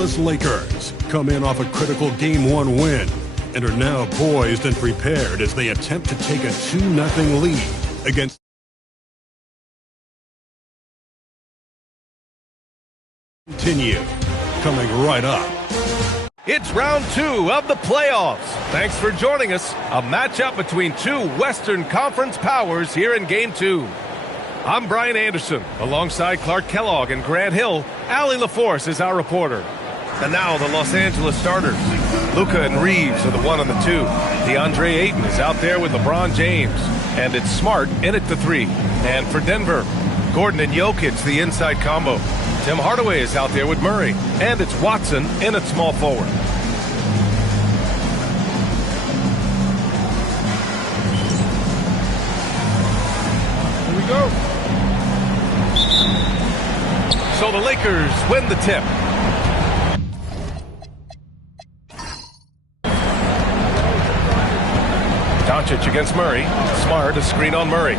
Angeles Lakers come in off a critical Game 1 win and are now poised and prepared as they attempt to take a 2-0 lead against continue coming right up. It's round 2 of the playoffs. Thanks for joining us. A matchup between two Western Conference powers here in Game 2. I'm Brian Anderson. Alongside Clark Kellogg and Grant Hill, Allie LaForce is our reporter. And now the Los Angeles starters. Luka and Reeves are the 1 and the 2. DeAndre Ayton is out there with LeBron James. And it's Smart in at the 3. And for Denver, Gordon and Jokic, the inside combo. Tim Hardaway is out there with Murray. And it's Watson in at small forward. Here we go. So the Lakers win the tip. Doncic against Murray. Smart, a screen on Murray.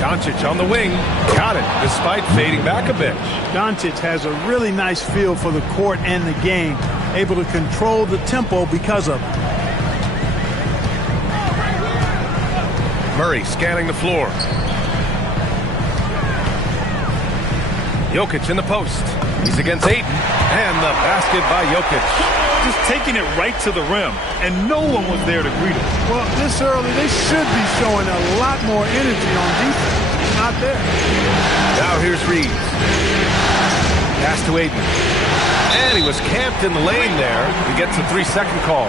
Doncic on the wing. Got it, despite fading back a bit. Doncic has a really nice feel for the court and the game. Able to control the tempo because of it. Murray scanning the floor. Jokic in the post. He's against Ayton. And the basket by Jokic. Just taking it right to the rim, and no one was there to greet him. Well, this early, they should be showing a lot more energy on defense. It's not there. Now here's Reeves. Pass to Ayton. And he was camped in the lane there. He gets a 3-second call.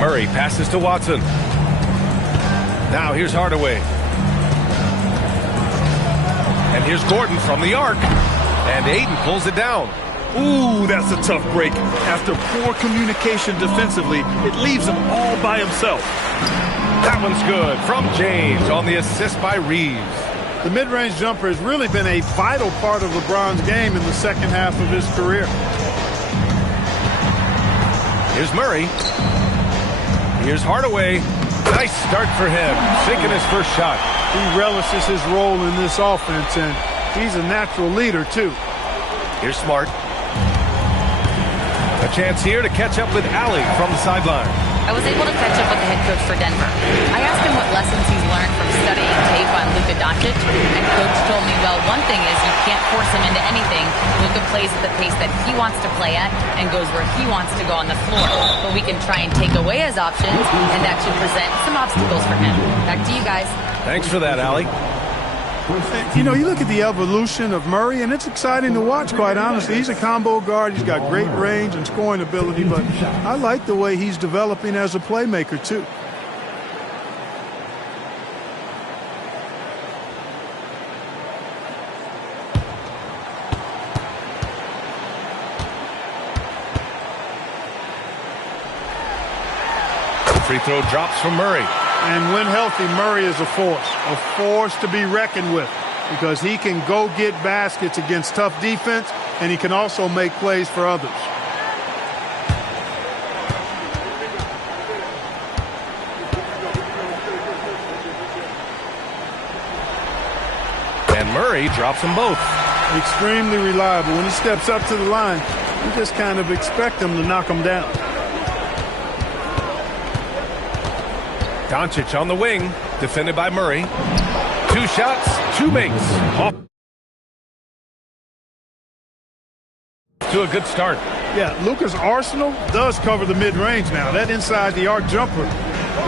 Murray passes to Watson. Now here's Hardaway. And here's Gordon from the arc. And Ayton pulls it down. Ooh, that's a tough break. After poor communication defensively, it leaves him all by himself. That one's good from James on the assist by Reeves. The mid-range jumper has really been a vital part of LeBron's game in the second half of his career. Here's Murray. Here's Hardaway. Nice start for him, sinking his first shot. He relishes his role in this offense, and he's a natural leader, too. Here's Smart. A chance here to catch up with Allie from the sideline. I was able to catch up with the head coach for Denver. I asked him what lessons he's learned from studying tape on Luka Doncic, and coach told me, well, one thing is you can't force him into anything. Luka plays at the pace that he wants to play at and goes where he wants to go on the floor. But we can try and take away his options, and that should present some obstacles for him. Back to you guys. Thanks for that, Allie. You know, you look at the evolution of Murray, and it's exciting to watch, quite honestly. He's a combo guard. He's got great range and scoring ability, but I like the way he's developing as a playmaker, too. Free throw drops from Murray. And when healthy, Murray is a force to be reckoned with, because he can go get baskets against tough defense, and he can also make plays for others. And Murray drops them both. Extremely reliable. When he steps up to the line, you just kind of expect him to knock him down. Doncic on the wing, defended by Murray. 2 shots, 2 makes. Off to a good start. Yeah, Luka's arsenal does cover the mid-range now. That inside the arc jumper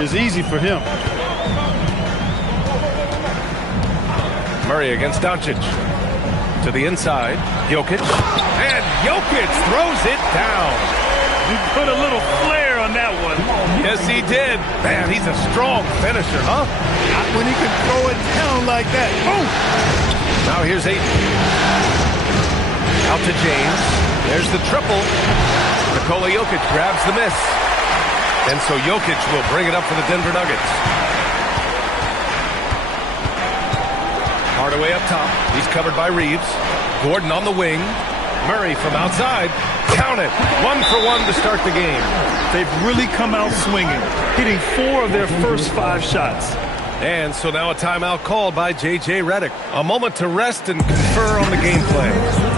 is easy for him. Murray against Doncic. To the inside, Jokic. And Jokic throws it down. He put a little flair on that one. Yes, he did. Man, he's a strong finisher, huh? Not when he can throw it down like that. Boom! Now here's Ayton. Out to James. There's the triple. Nikola Jokic grabs the miss. And so Jokic will bring it up for the Denver Nuggets. Hardaway up top. He's covered by Reeves. Gordon on the wing. Murray from outside. Count it. 1 for 1 to start the game. They've really come out swinging, hitting 4 of their first 5 shots. And so now a timeout called by J.J. Redick. A moment to rest and confer on the game plan.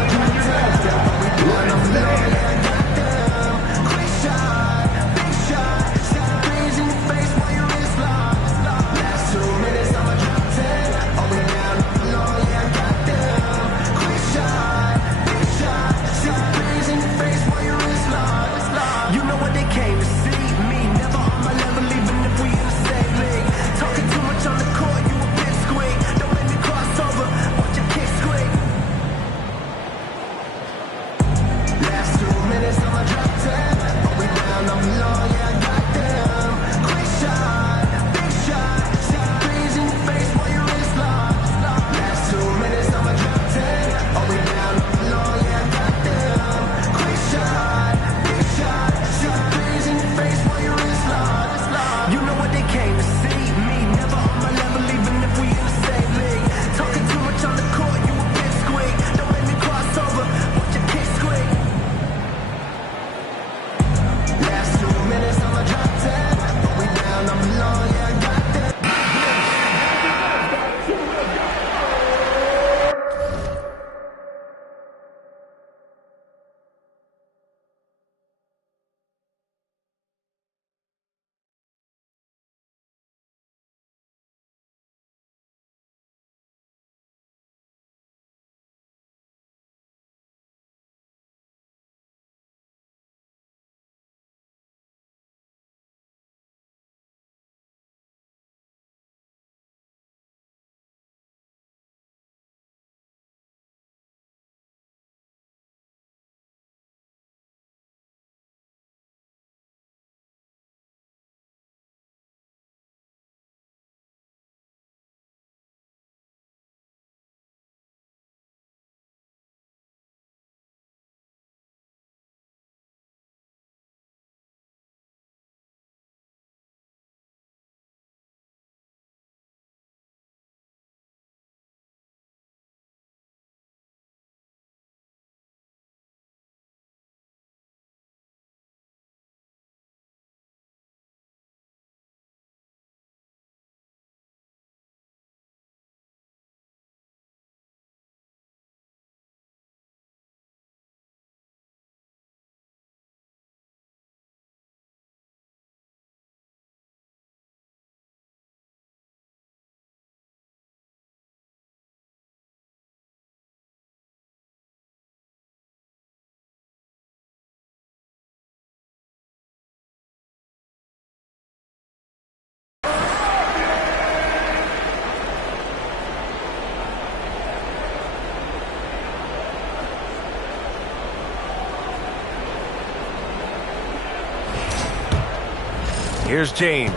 Here's James.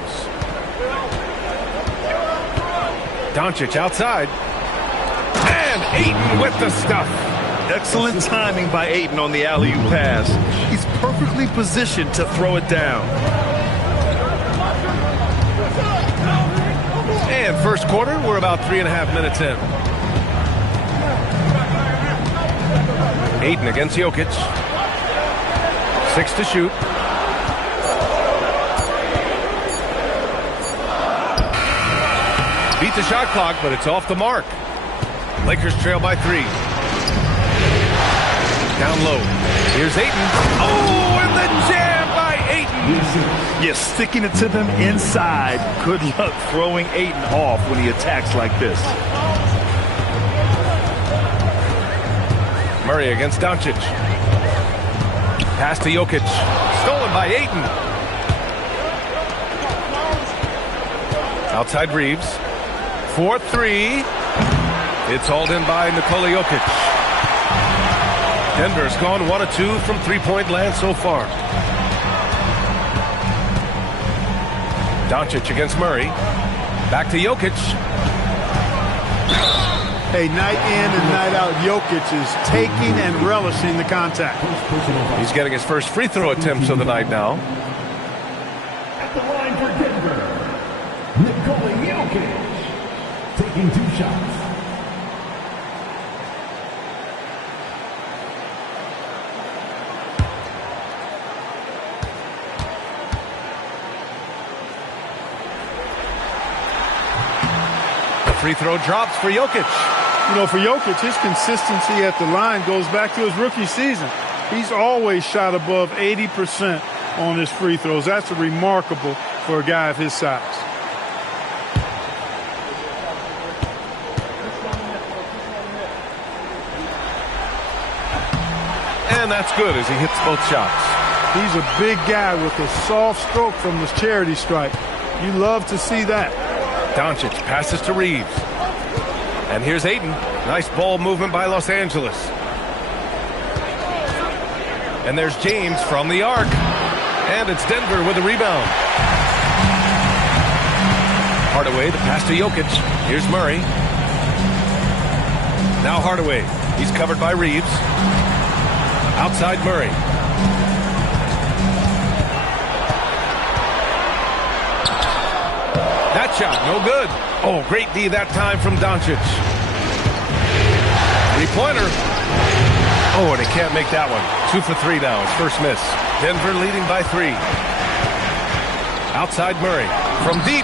Doncic outside. And Ayton with the stuff. Excellent timing by Ayton on the alley-oop pass. He's perfectly positioned to throw it down. And first quarter, we're about 3.5 minutes in. Ayton against Jokic. 6 to shoot. Beat the shot clock, but it's off the mark. Lakers trail by 3. Down low. Here's Ayton. Oh, and the jam by Ayton. Yes, sticking it to them inside. Good luck throwing Ayton off when he attacks like this. Murray against Doncic. Pass to Jokic. Stolen by Ayton. Outside Reeves. 4-3. It's hauled in by Nikola Jokic. Denver's gone 1 of 2 from three-point land so far. Doncic against Murray. Back to Jokic. Hey, night in and night out, Jokic is taking and relishing the contact. He's getting his first free throw attempts of the night now. At the line for Denver, Nikola Jokic, taking 2 shots. free throw drops for Jokic. You know, for Jokic, his consistency at the line goes back to his rookie season. He's always shot above 80% on his free throws. That's remarkable for a guy of his size. And that's good as he hits both shots. He's a big guy with a soft stroke from the charity stripe. You love to see that. Doncic passes to Reeves. And here's Ayton. Nice ball movement by Los Angeles. And there's James from the arc. And it's Denver with a rebound. Hardaway, the pass to Jokic. Here's Murray. Now Hardaway. He's covered by Reeves. Outside Murray. That shot, no good. Oh, great D that time from Doncic. Three-pointer. Oh, and he can't make that one. 2 for 3 now, his first miss. Denver leading by 3. Outside Murray. From deep.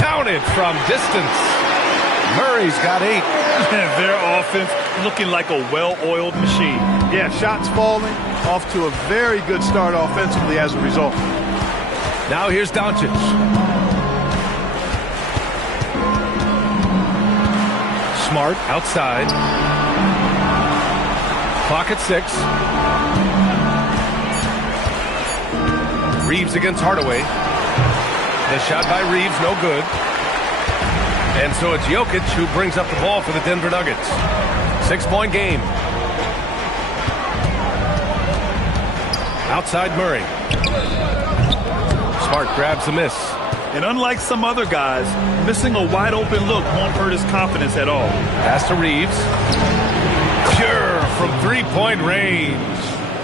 Counted from distance. Murray's got 8. Their offense looking like a well-oiled machine. Yeah, shots falling, off to a very good start offensively as a result. Now here's Doncic. Smart outside. Clock at 6. Reeves against Hardaway. The shot by Reeves, no good. And so it's Jokic who brings up the ball for the Denver Nuggets. 6-point game. Outside Murray. Smart grabs the miss. And unlike some other guys, missing a wide-open look won't hurt his confidence at all. Pass to Reeves. Pure from three-point range.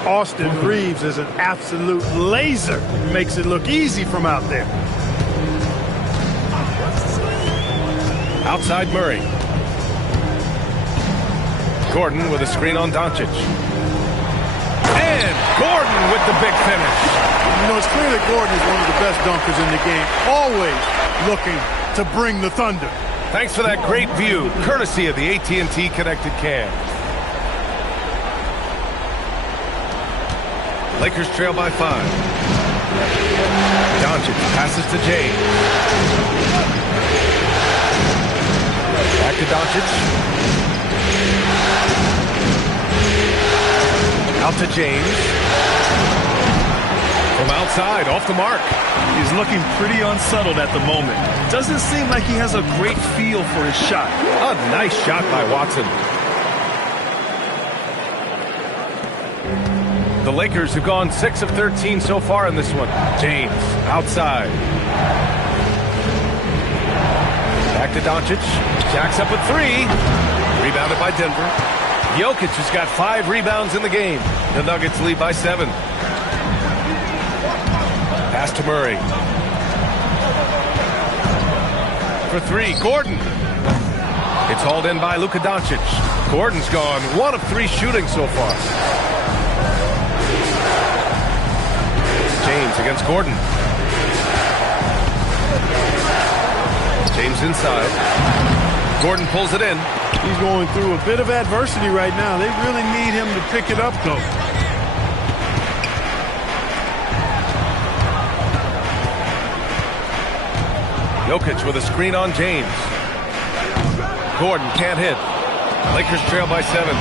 Austin Reeves is an absolute laser. Makes it look easy from out there. Outside Murray. Gordon with a screen on Doncic. And Gordon with the big finish. You know, it's clear that Gordon is one of the best dunkers in the game. Always looking to bring the thunder. Thanks for that great view, courtesy of the AT&T Connected Cam. Lakers trail by 5. Doncic passes to James. Back to Doncic. Out to James. From outside, off the mark. He's looking pretty unsettled at the moment. Doesn't seem like he has a great feel for his shot. A nice shot by Watson. The Lakers have gone 6 of 13 so far in this one. James, outside. Back to Doncic. Jacks up with 3. Rebounded by Denver. Jokic has got 5 rebounds in the game. The Nuggets lead by 7. Pass to Murray. For 3, Gordon. It's hauled in by Luka Doncic. Gordon's gone 1 of 3 shooting so far. James against Gordon. James inside. Gordon pulls it in. He's going through a bit of adversity right now. They really need him to pick it up, though. Jokic with a screen on James. Gordon can't hit. Lakers trail by 7.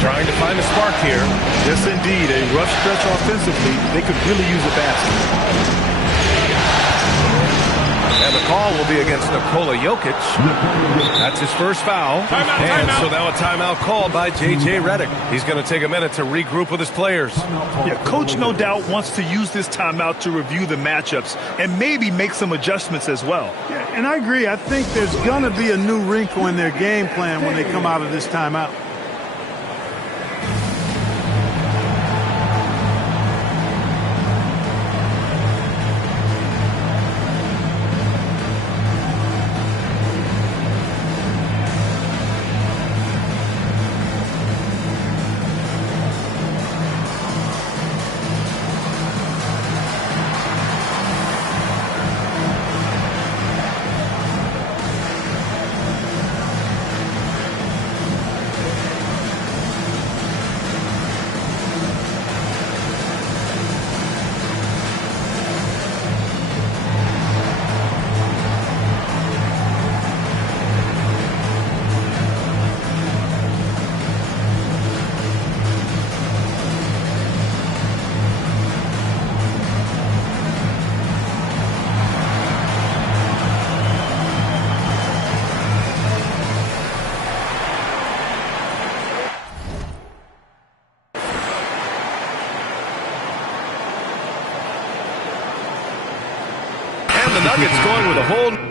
Trying to find a spark here. Yes, indeed. A rough stretch offensively. They could really use a basket. And the call will be against Nikola Jokic. That's his first foul. Timeout. So now a timeout called by J.J. Redick. He's going to take a minute to regroup with his players. Yeah, coach no doubt wants to use this timeout to review the matchups and maybe make some adjustments as well. Yeah, and I agree. I think there's going to be a new wrinkle in their game plan when they come out of this timeout. the Nuggets going with a whole...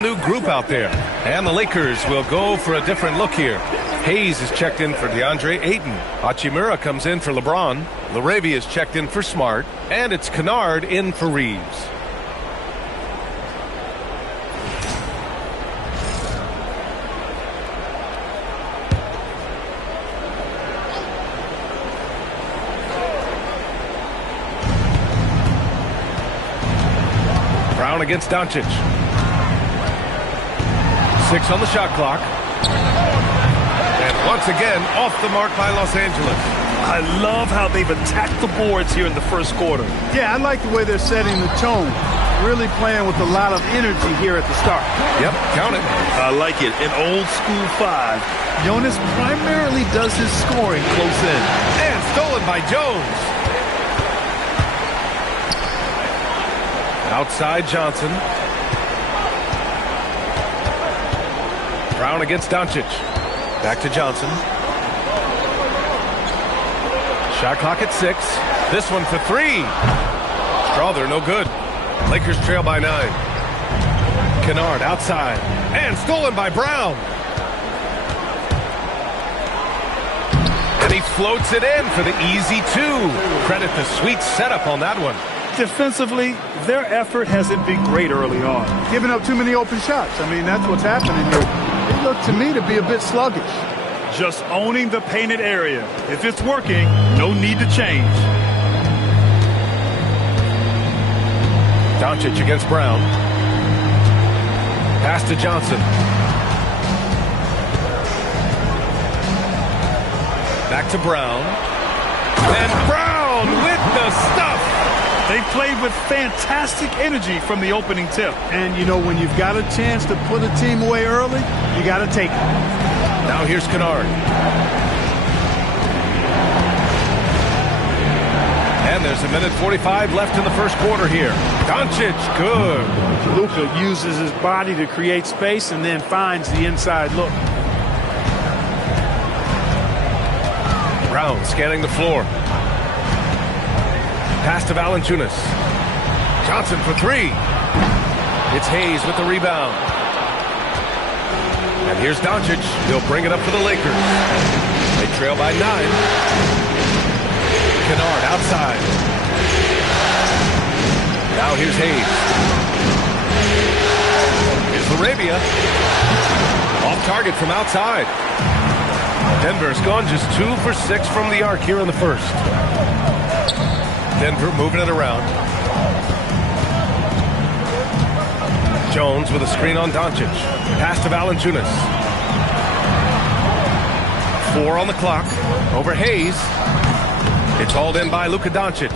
New group out there, and the Lakers will go for a different look here. Hayes is checked in for DeAndre Ayton. Hachimura comes in for LeBron. Laravia is checked in for Smart, and it's Kennard in for Reeves. Brown against Doncic. 6 on the shot clock. And once again, off the mark by Los Angeles. I love how they've attacked the boards here in the first quarter. Yeah, I like the way they're setting the tone. Really playing with a lot of energy here at the start. Yep, count it. I like it. In old school 5, Jonas primarily does his scoring close in. And stolen by Jones. Outside Johnson. Brown against Doncic. Back to Johnson. Shot clock at 6. This one for 3. Strawther, no good. Lakers trail by 9. Kennard outside. And stolen by Brown. And he floats it in for the easy 2. Credit the sweet setup on that one. Defensively, their effort hasn't been great early on. Giving up too many open shots. I mean, that's what's happening here. They look to me to be a bit sluggish. Just owning the painted area. If it's working, no need to change. Doncic against Brown. Pass to Johnson. Back to Brown. And Brown with the stuff. They played with fantastic energy from the opening tip. And, you know, when you've got a chance to put a team away early, you got to take it. Now here's Kennard. And there's a minute 45 left in the first quarter here. Doncic, good. Luka uses his body to create space and then finds the inside look. Brown scanning the floor. Pass to Valanciunas. Johnson for 3. It's Hayes with the rebound. And here's Doncic. He'll bring it up for the Lakers. They trail by 9. Kennard outside. Now here's Hayes. Here's Laravia. Off target from outside. Denver's gone just 2 for 6 from the arc here in the first. Denver moving it around. Jones with a screen on Doncic. Pass to Valanciunas. 4 on the clock. Over Hayes. It's hauled in by Luka Doncic.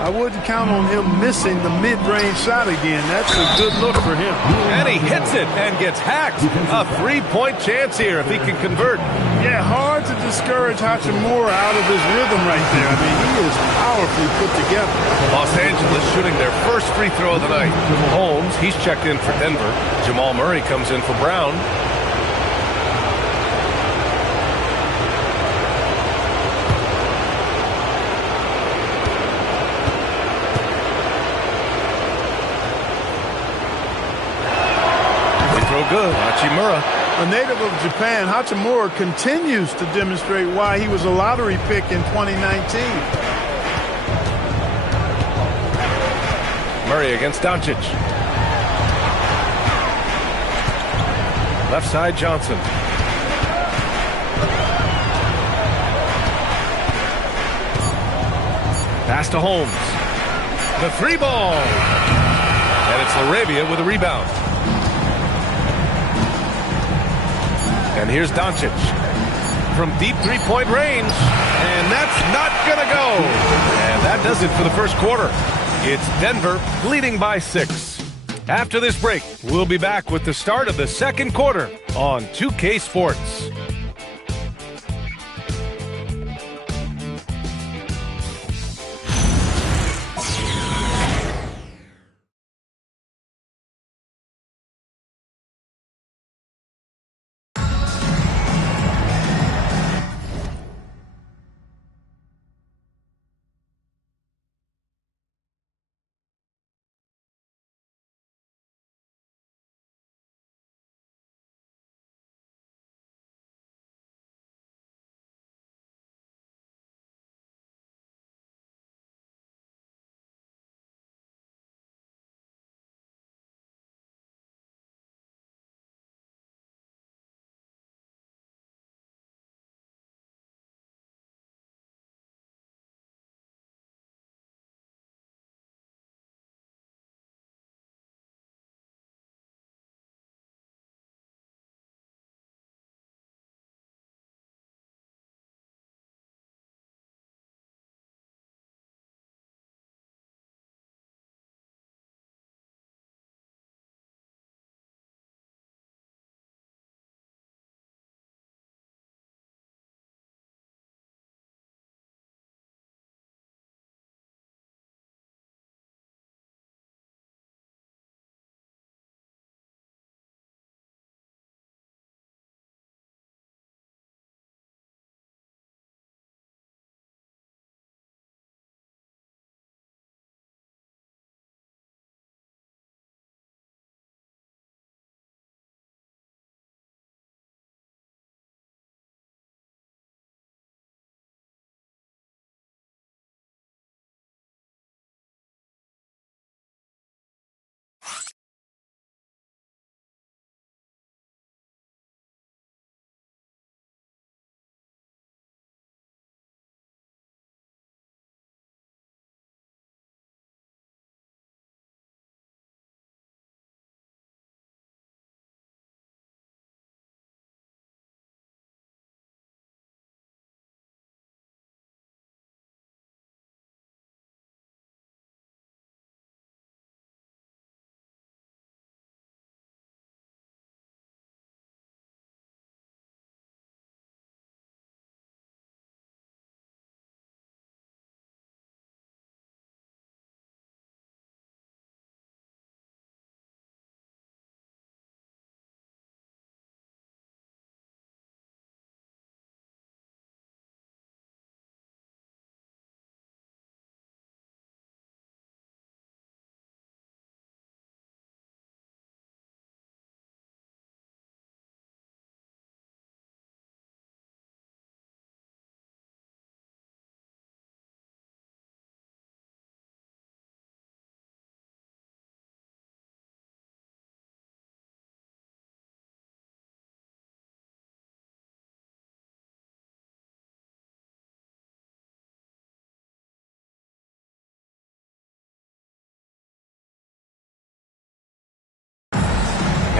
I wouldn't count on him missing the mid-range shot again. That's a good look for him. And he hits it and gets hacked. A 3-point chance here if he can convert. Yeah, hard to discourage Hachimura out of his rhythm right there. I mean, he is powerfully put together. Los Angeles shooting their first free throw of the night. Holmes, he's checked in for Denver. Jamal Murray comes in for Brown. Good, Hachimura. A native of Japan, Hachimura continues to demonstrate why he was a lottery pick in 2019. Murray against Doncic. Left side, Johnson. Pass to Holmes. The 3-ball. And it's Laravia with a rebound. And here's Doncic from deep 3-point range. And that's not going to go. And that does it for the first quarter. It's Denver leading by 6. After this break, we'll be back with the start of the second quarter on 2K Sports.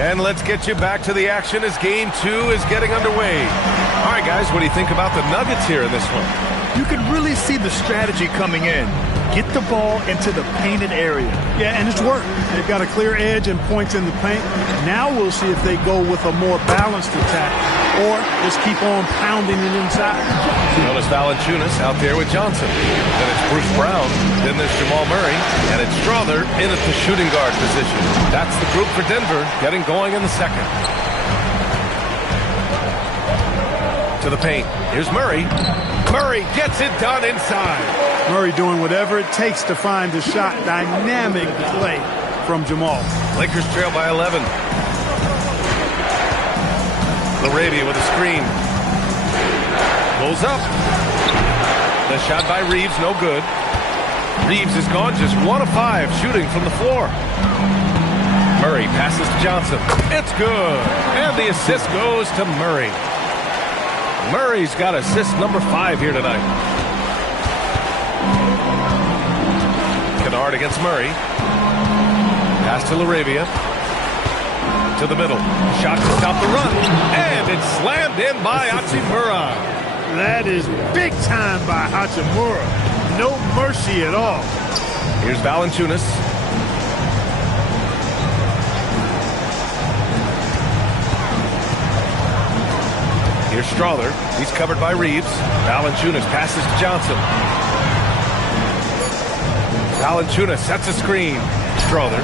And let's get you back to the action as Game 2 is getting underway. All right, guys, what do you think about the Nuggets here in this one? You can really see the strategy coming in. Get the ball into the painted area. Yeah, and it's worked. They've got a clear edge and points in the paint. Now we'll see if they go with a more balanced attack or just keep on pounding it inside. Notice Valanciunas out there with Johnson. Then it's Bruce Brown. Then there's Jamal Murray. And it's Strother in at the shooting guard position. That's the group for Denver getting going in the second. To the paint. Here's Murray. Murray gets it done inside. Murray doing whatever it takes to find the shot. Dynamic play from Jamal. Lakers trail by 11. LaRavia with a screen. Pulls up. The shot by Reeves, no good. Reeves is gone, just 1 of 5 shooting from the floor. Murray passes to Johnson. It's good. And the assist goes to Murray. Murray's got assist number 5 here tonight. Kennard against Murray. Pass to LaRavia. To the middle. Shot to stop the run. And it's slammed in by Hachimura. That is big time by Hachimura. No mercy at all. Here's Valanciunas. Here's Strother. He's covered by Reeves. Valanciunas passes to Johnson. Valanciunas sets a screen. Strother.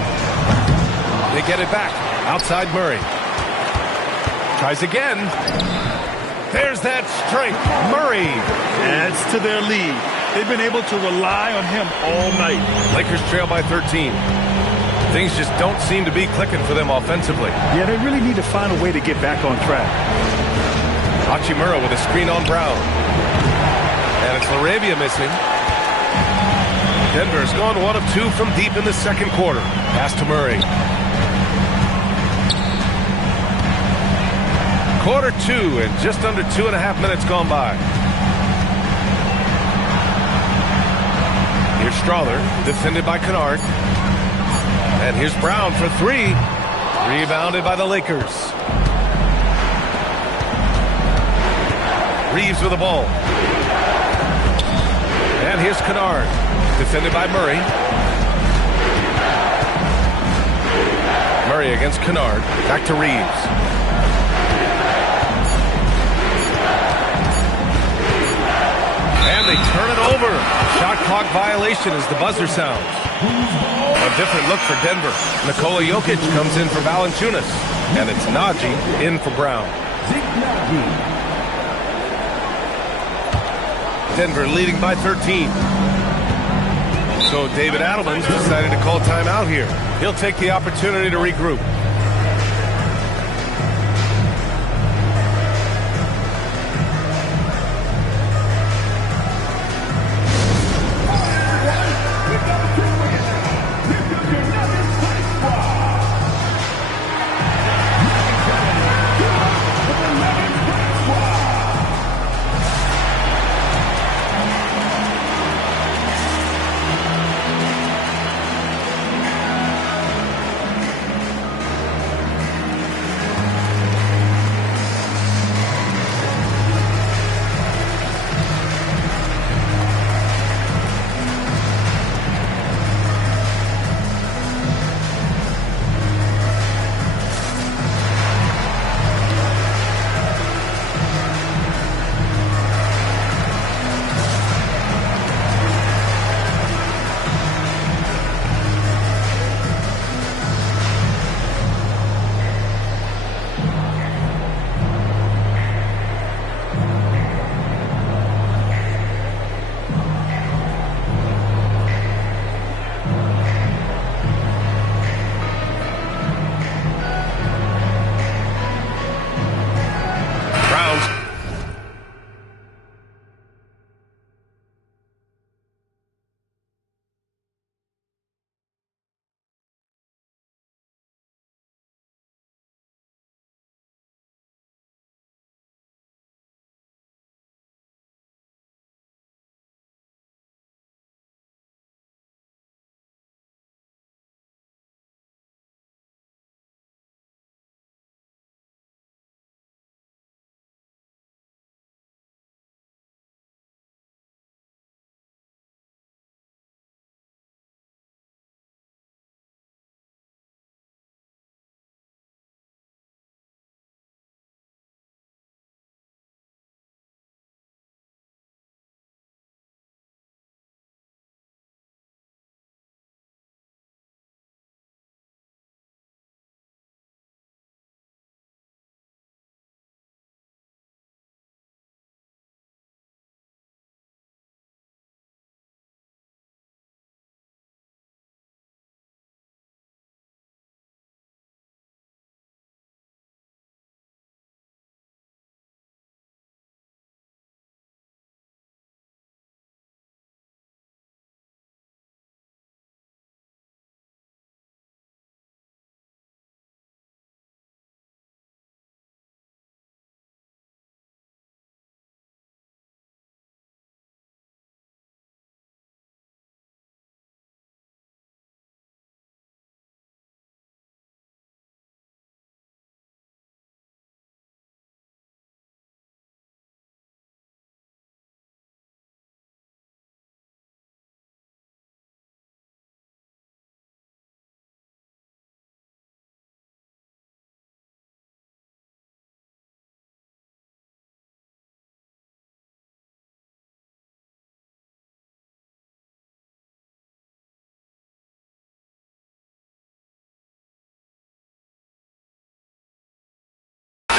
They get it back. Outside Murray. Tries again. There's that strength. Murray adds to their lead. They've been able to rely on him all night. Lakers trail by 13. Things just don't seem to be clicking for them offensively. Yeah, they really need to find a way to get back on track. Hachimura with a screen on Brown. And it's LaRavia missing. Denver's gone 1 of 2 from deep in the second quarter. Pass to Murray. Quarter 2 and just under 2.5 minutes gone by. Here's Strother, defended by Kennard. And here's Brown for 3. Rebounded by the Lakers. Reeves with the ball. And here's Kennard, defended by Murray. Murray against Kennard. Back to Reeves. And they turn it over. Shot clock violation as the buzzer sounds. A different look for Denver. Nikola Jokic comes in for Valanciunas. And it's Najee in for Brown. Denver leading by 13. So David Adelman's decided to call timeout here. He'll take the opportunity to regroup.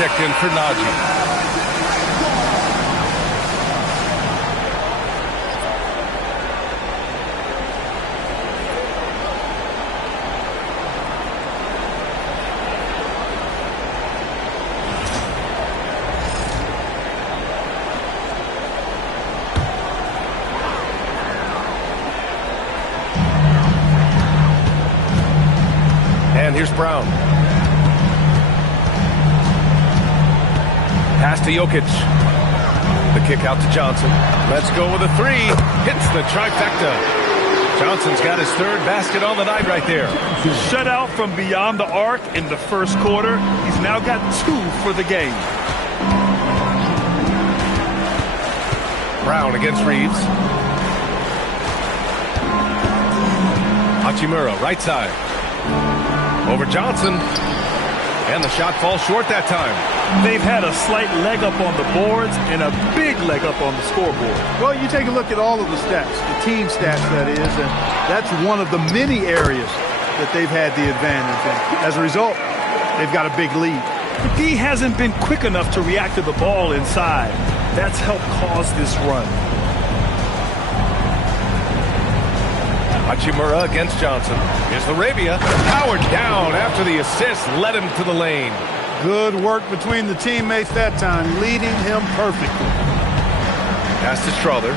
checked in for Najee. And here's Brown. Pass to Jokic. The kick out to Johnson. Let's go with a three. Hits the trifecta. Johnson's got his third basket on the night right there. Shut out from beyond the arc in the first quarter. He's now got 2 for the game. Brown against Reeves. Hachimura, right side. Over Johnson. And the shot falls short that time. They've had a slight leg up on the boards and a big leg up on the scoreboard. Well, you take a look at all of the stats, the team stats that is, and that's one of the many areas that they've had the advantage. And as a result, they've got a big lead. The D hasn't been quick enough to react to the ball inside. That's helped cause this run. Hachimura against Johnson. Here's Arabia. Powered down after the assist led him to the lane. Good work between the teammates that time, leading him perfectly. Pass to Strother.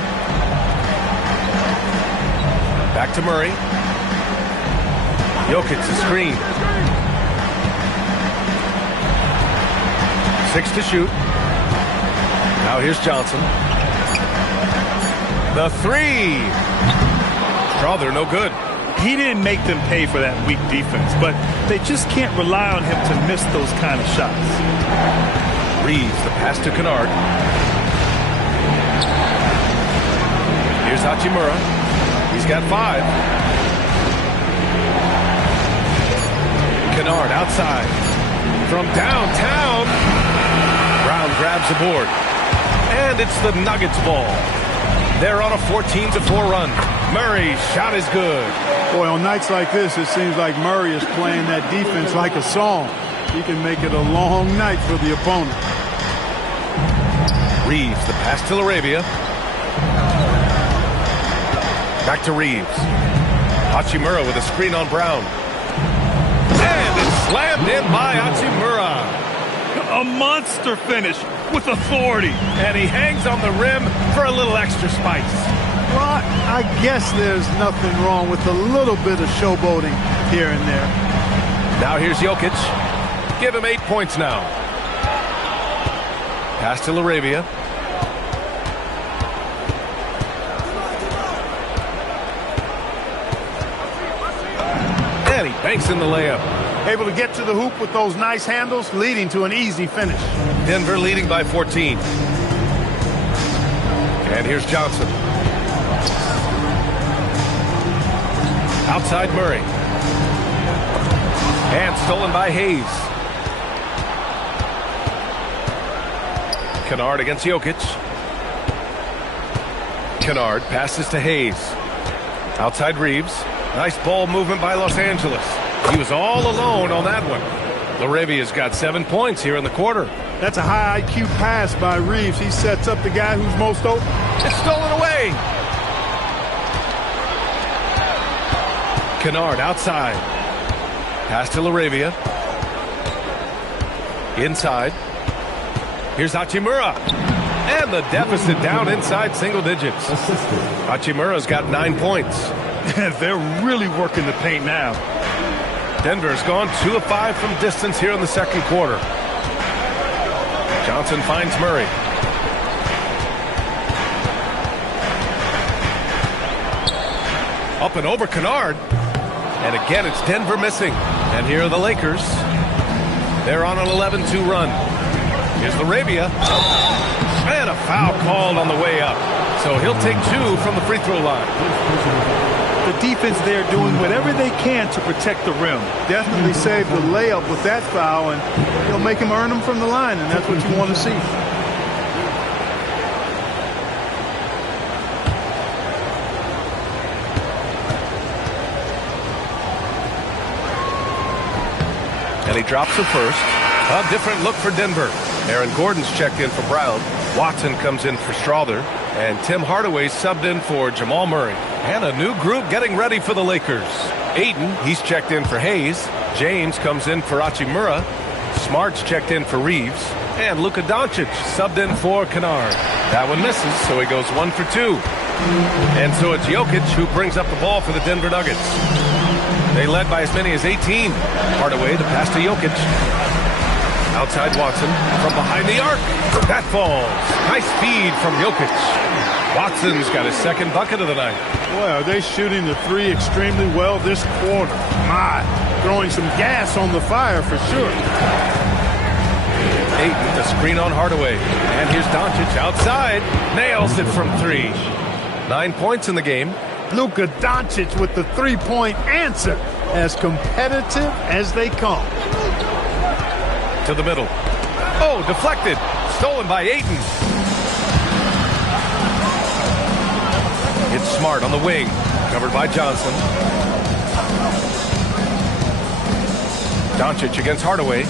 Back to Murray. Jokic the screen. 6 to shoot. Now here's Johnson. The three. Strother no good. He didn't make them pay for that weak defense, but they just can't rely on him to miss those kind of shots. Reeves, the pass to Kennard. Here's Hachimura. He's got 5. Kennard outside. From downtown. Brown grabs the board. And it's the Nuggets ball. They're on a 14-4 run. Murray's shot is good. Boy, on nights like this, it seems like Murray is playing that defense like a song. He can make it a long night for the opponent. Reeves, the pass to Arabia. Back to Reeves. Hachimura with a screen on Brown. And it's slammed in by Hachimura. A monster finish with authority. And he hangs on the rim for a little extra spice. Well, I guess there's nothing wrong with a little bit of showboating here and there. Now here's Jokic. Give him 8 points now. Pass to Arabia. And he banks in the layup. Able to get to the hoop with those nice handles, leading to an easy finish. Denver leading by 14. And here's Johnson. Outside Murray. And stolen by Hayes. Kennard against Jokic. Kennard passes to Hayes. Outside Reeves. Nice ball movement by Los Angeles. He was all alone on that one. Laravia's got 7 points here in the quarter. That's a high IQ pass by Reeves. He sets up the guy who's most open. It's stolen away. Kennard outside. Pass to Laravia. Inside. Here's Hachimura. And the deficit down inside single digits. Hachimura's got 9 points. They're really working the paint now. Denver's gone 2 of 5 from distance here in the second quarter. Johnson finds Murray. Up and over Kennard. And again, it's Denver missing. And here are the Lakers. They're on an 11-2 run. Here's Laravia. And a foul called on the way up. So he'll take 2 from the free throw line. The defense there doing whatever they can to protect the rim. Definitely saved the layup with that foul, and he'll make him earn them from the line, and that's what you want to see. And he drops the first. A different look for Denver. Aaron Gordon's checked in for Brown. Watson comes in for Strother. And Tim Hardaway subbed in for Jamal Murray. And a new group getting ready for the Lakers. Ayton, he's checked in for Hayes. James comes in for Hachimura. Smart's checked in for Reeves. And Luka Doncic subbed in for Kennard. That one misses, so he goes 1 for 2. And so it's Jokic who brings up the ball for the Denver Nuggets. They led by as many as 18. Hardaway, the pass to Jokic. Outside Watson from behind the arc. That falls. Nice feed from Jokic. Watson's got his second bucket of the night. Well, they're shooting the three extremely well this quarter. My, throwing some gas on the fire for sure. Ayton, the screen on Hardaway. And here's Doncic outside. Nails it from 3. 9 points in the game. Luka Doncic with the three-point answer. As competitive as they come. To the middle. Oh, deflected. Stolen by Ayton. It's Smart on the wing. Covered by Johnson. Doncic against Hardaway.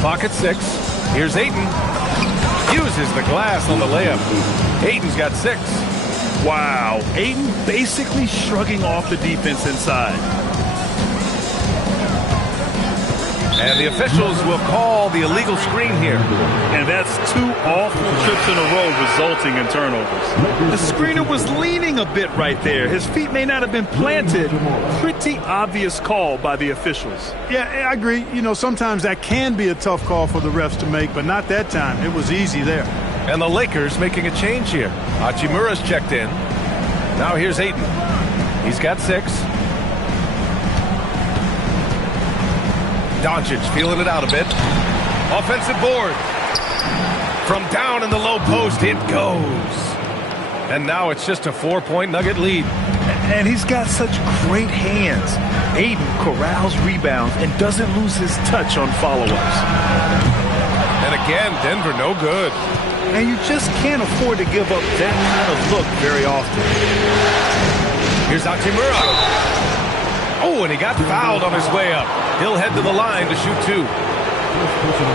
Clock at 6. Here's Ayton. Uses the glass on the layup. Ayton's got 6. Wow. Ayton basically shrugging off the defense inside. And the officials will call the illegal screen here. And that's 2 awful trips in a row resulting in turnovers. The screener was leaning a bit right there. His feet may not have been planted. Pretty obvious call by the officials. Yeah, I agree. You know, sometimes that can be a tough call for the refs to make, but not that time. It was easy there. And the Lakers making a change here. Hachimura's checked in. Now here's Ayton. He's got 6. Doncic feeling it out a bit. Offensive board. From down in the low post, it goes. And now it's just a 4-point Nugget lead. And he's got such great hands. Ayton corrals rebounds and doesn't lose his touch on follow-ups. And again, Denver no good. And you just can't afford to give up that kind of look very often. Here's Hachimura. Oh, and he got fouled on his way up. He'll head to the line to shoot 2.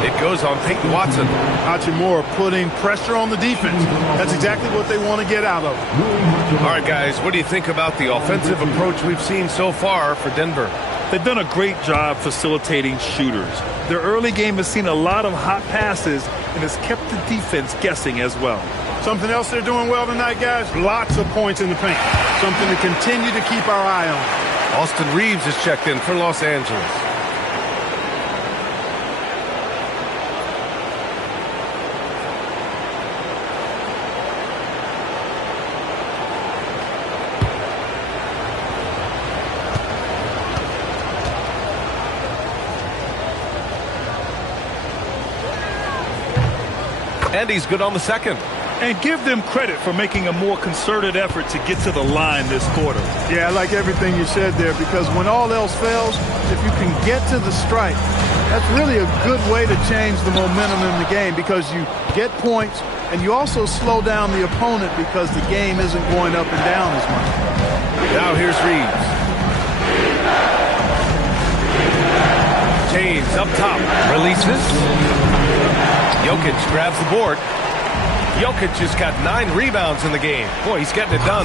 It goes on Peyton Watson. Hachimura putting pressure on the defense. That's exactly what they want to get out of it. All right, guys, what do you think about the offensive approach we've seen so far for Denver? They've done a great job facilitating shooters. Their early game has seen a lot of hot passes and has kept the defense guessing as well. Something else they're doing well tonight, guys, lots of points in the paint. Something to continue to keep our eye on. Austin Reeves is checked in for Los Angeles. And he's good on the second. And give them credit for making a more concerted effort to get to the line this quarter. Yeah, I like everything you said there, because when all else fails, if you can get to the stripe, that's really a good way to change the momentum in the game, because you get points and you also slow down the opponent because the game isn't going up and down as much. Now here's Reeves. James up top. Releases. Jokic grabs the board. Jokic has got 9 rebounds in the game. Boy, he's getting it done.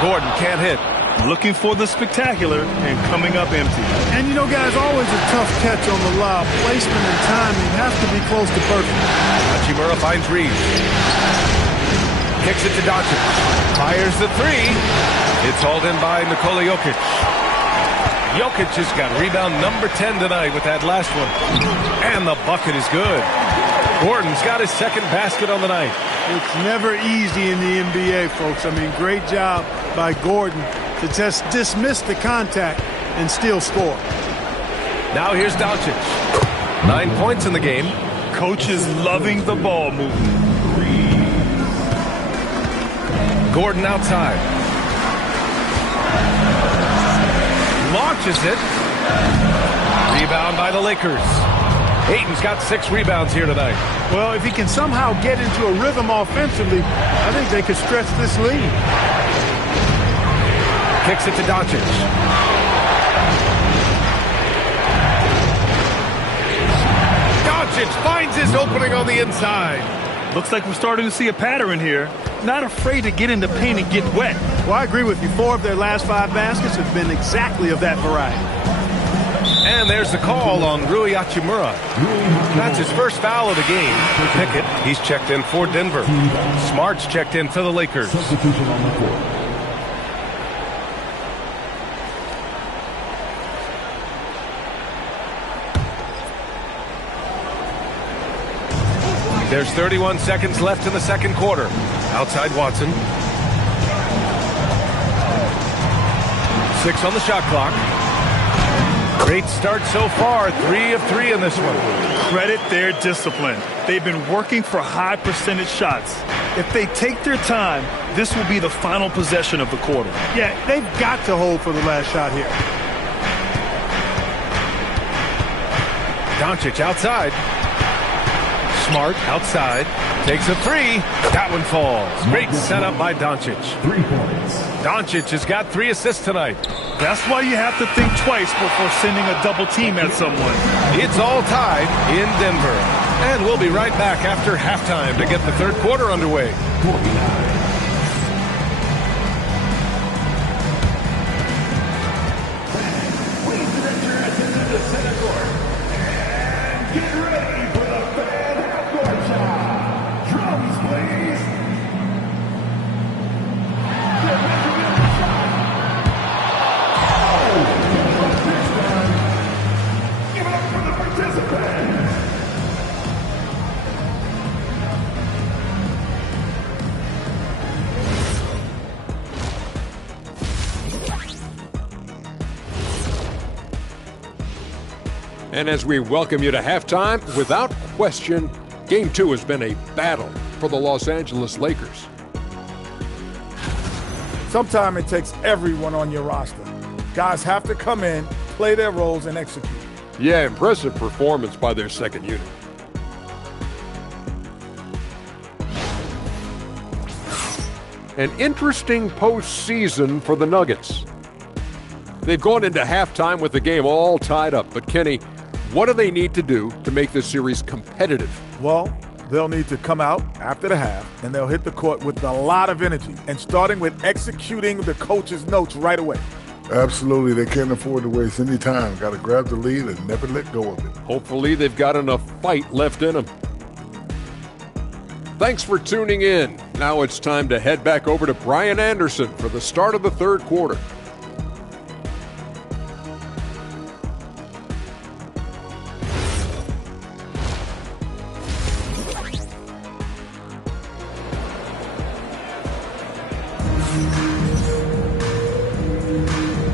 Gordon can't hit. Looking for the spectacular and coming up empty. And you know, guys, always a tough catch on the lob. Placement and timing have to be close to perfect. Hachimura finds Reeves. Kicks it to Doncic. Fires the 3. It's hauled in by Nikola Jokic. Jokic has got rebound number 10 tonight with that last one. And the bucket is good. Gordon's got his second basket on the night. It's never easy in the NBA, folks. I mean, great job by Gordon to just dismiss the contact and still score. Now here's Doncic. 9 points in the game. Coach is loving the ball movement. Gordon outside. Launches it. Rebound by the Lakers. Ayton's got 6 rebounds here tonight. Well, if he can somehow get into a rhythm offensively, I think they could stretch this lead. Kicks it to Doncic. Doncic finds his opening on the inside. Looks like we're starting to see a pattern here. Not afraid to get in the paint and get wet. Well, I agree with you. 4 of their last 5 baskets have been exactly of that variety. And there's the call on Rui Hachimura. That's his first foul of the game. Pickett, he's checked in for Denver. Smart's checked in for the Lakers. Substitution on the court. There's 31 seconds left in the second quarter. Outside Watson. 6 on the shot clock. Great start so far. 3 of 3 in this one. Credit their discipline. They've been working for high percentage shots. If they take their time, this will be the final possession of the quarter. Yeah, they've got to hold for the last shot here. Doncic outside. Smart outside. Takes a 3. That one falls. Great setup by Doncic. 3 points. Doncic has got 3 assists tonight. That's why you have to think twice before sending a double team at someone. It's all tied in Denver. And we'll be right back after halftime to get the third quarter underway. 49. Please direct your attention to center court. And get ready for the fan half-court shot. Drums, please. The measurement shot. Oh, this time. Give it up for the participants. And as we welcome you to halftime, without question, Game 2 has been a battle for the Los Angeles Lakers. Sometimes it takes everyone on your roster. Guys have to come in, play their roles, and execute. Yeah, impressive performance by their second unit. An interesting postseason for the Nuggets. They've gone into halftime with the game all tied up. But Kenny, what do they need to do to make this series competitive? Well, they'll need to come out after the half, and they'll hit the court with a lot of energy, and starting with executing the coach's notes right away. Absolutely. They can't afford to waste any time. Got to grab the lead and never let go of it. Hopefully they've got enough fight left in them. Thanks for tuning in. Now it's time to head back over to Brian Anderson for the start of the third quarter.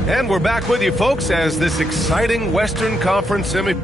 And we're back with you, folks, as this exciting Western Conference semi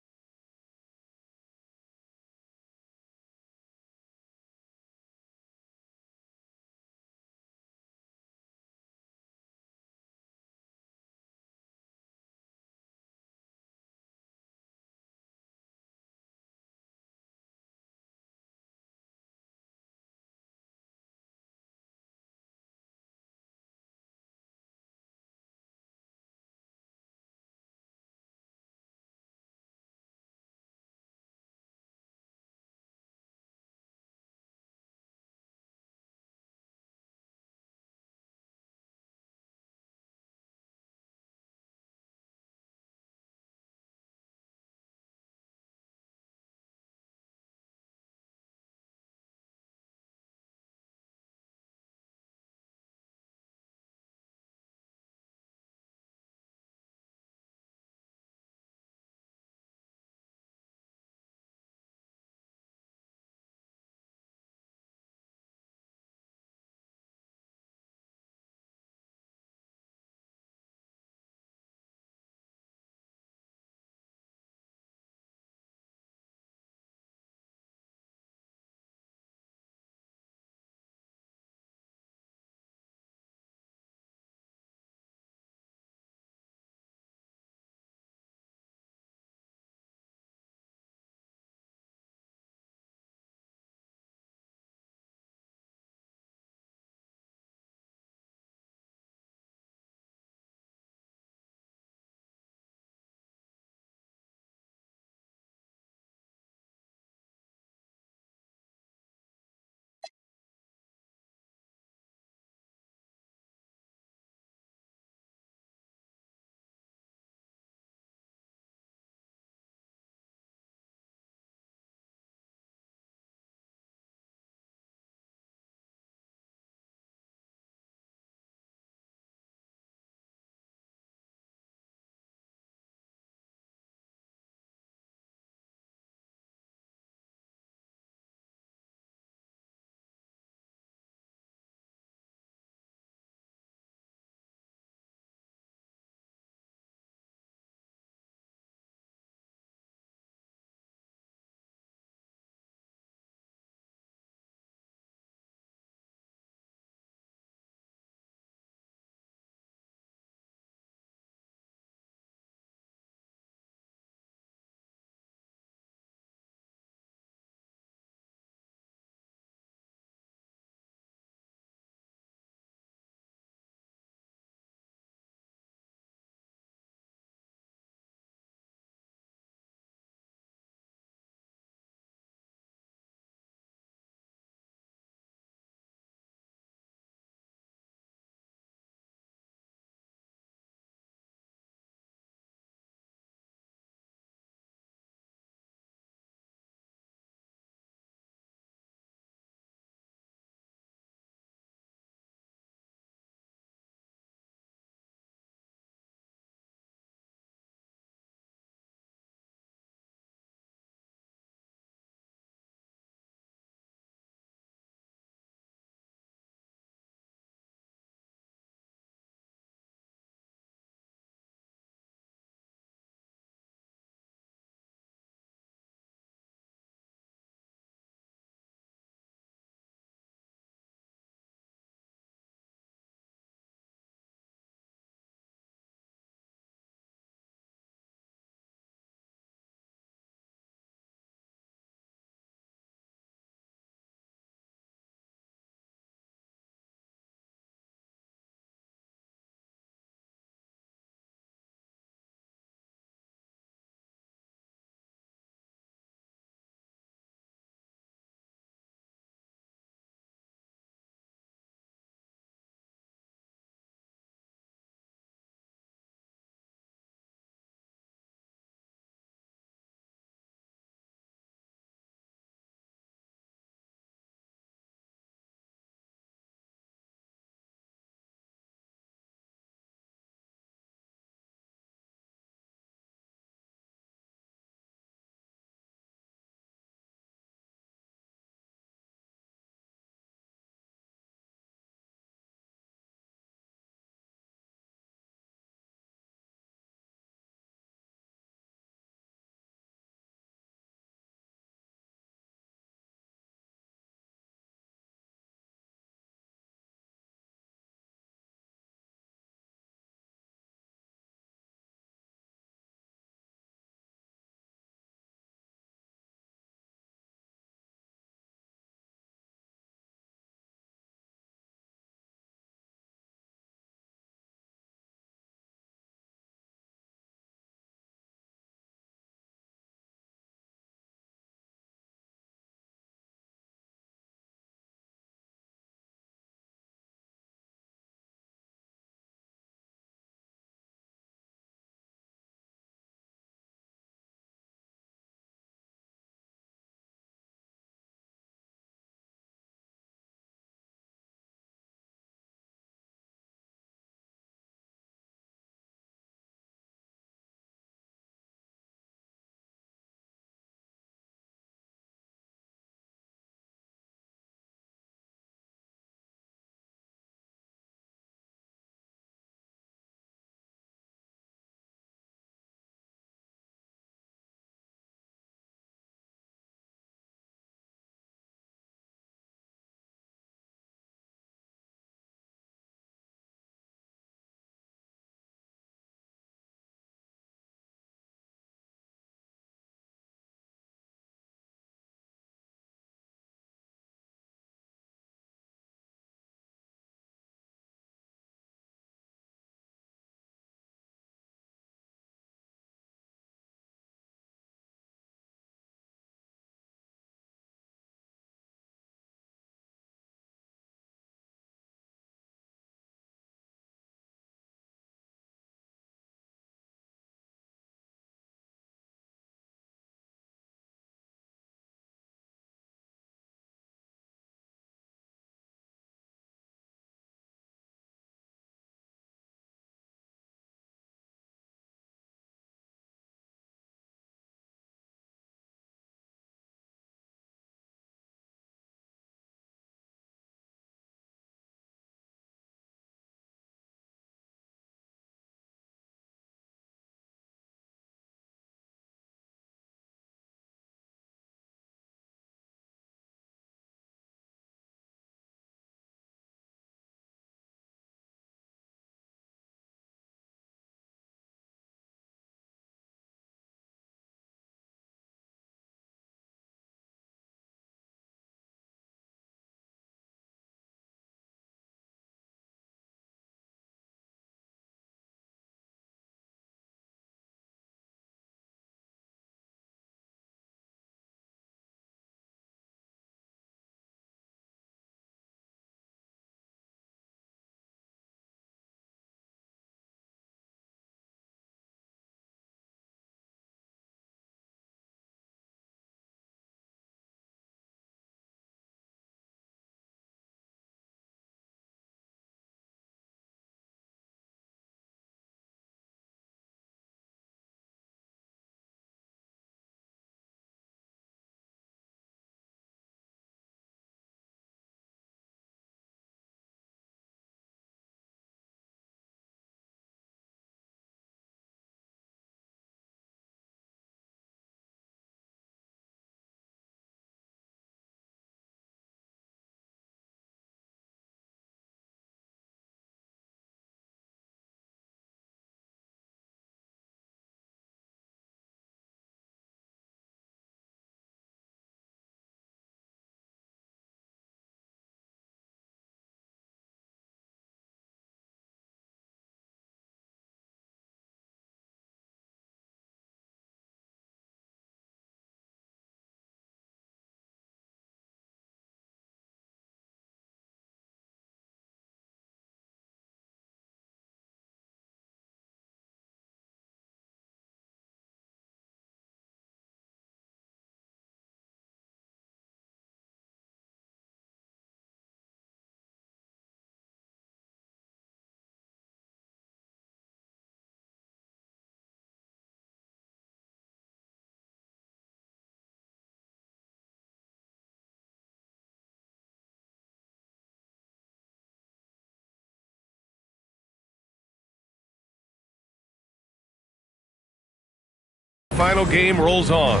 semifinal game rolls on.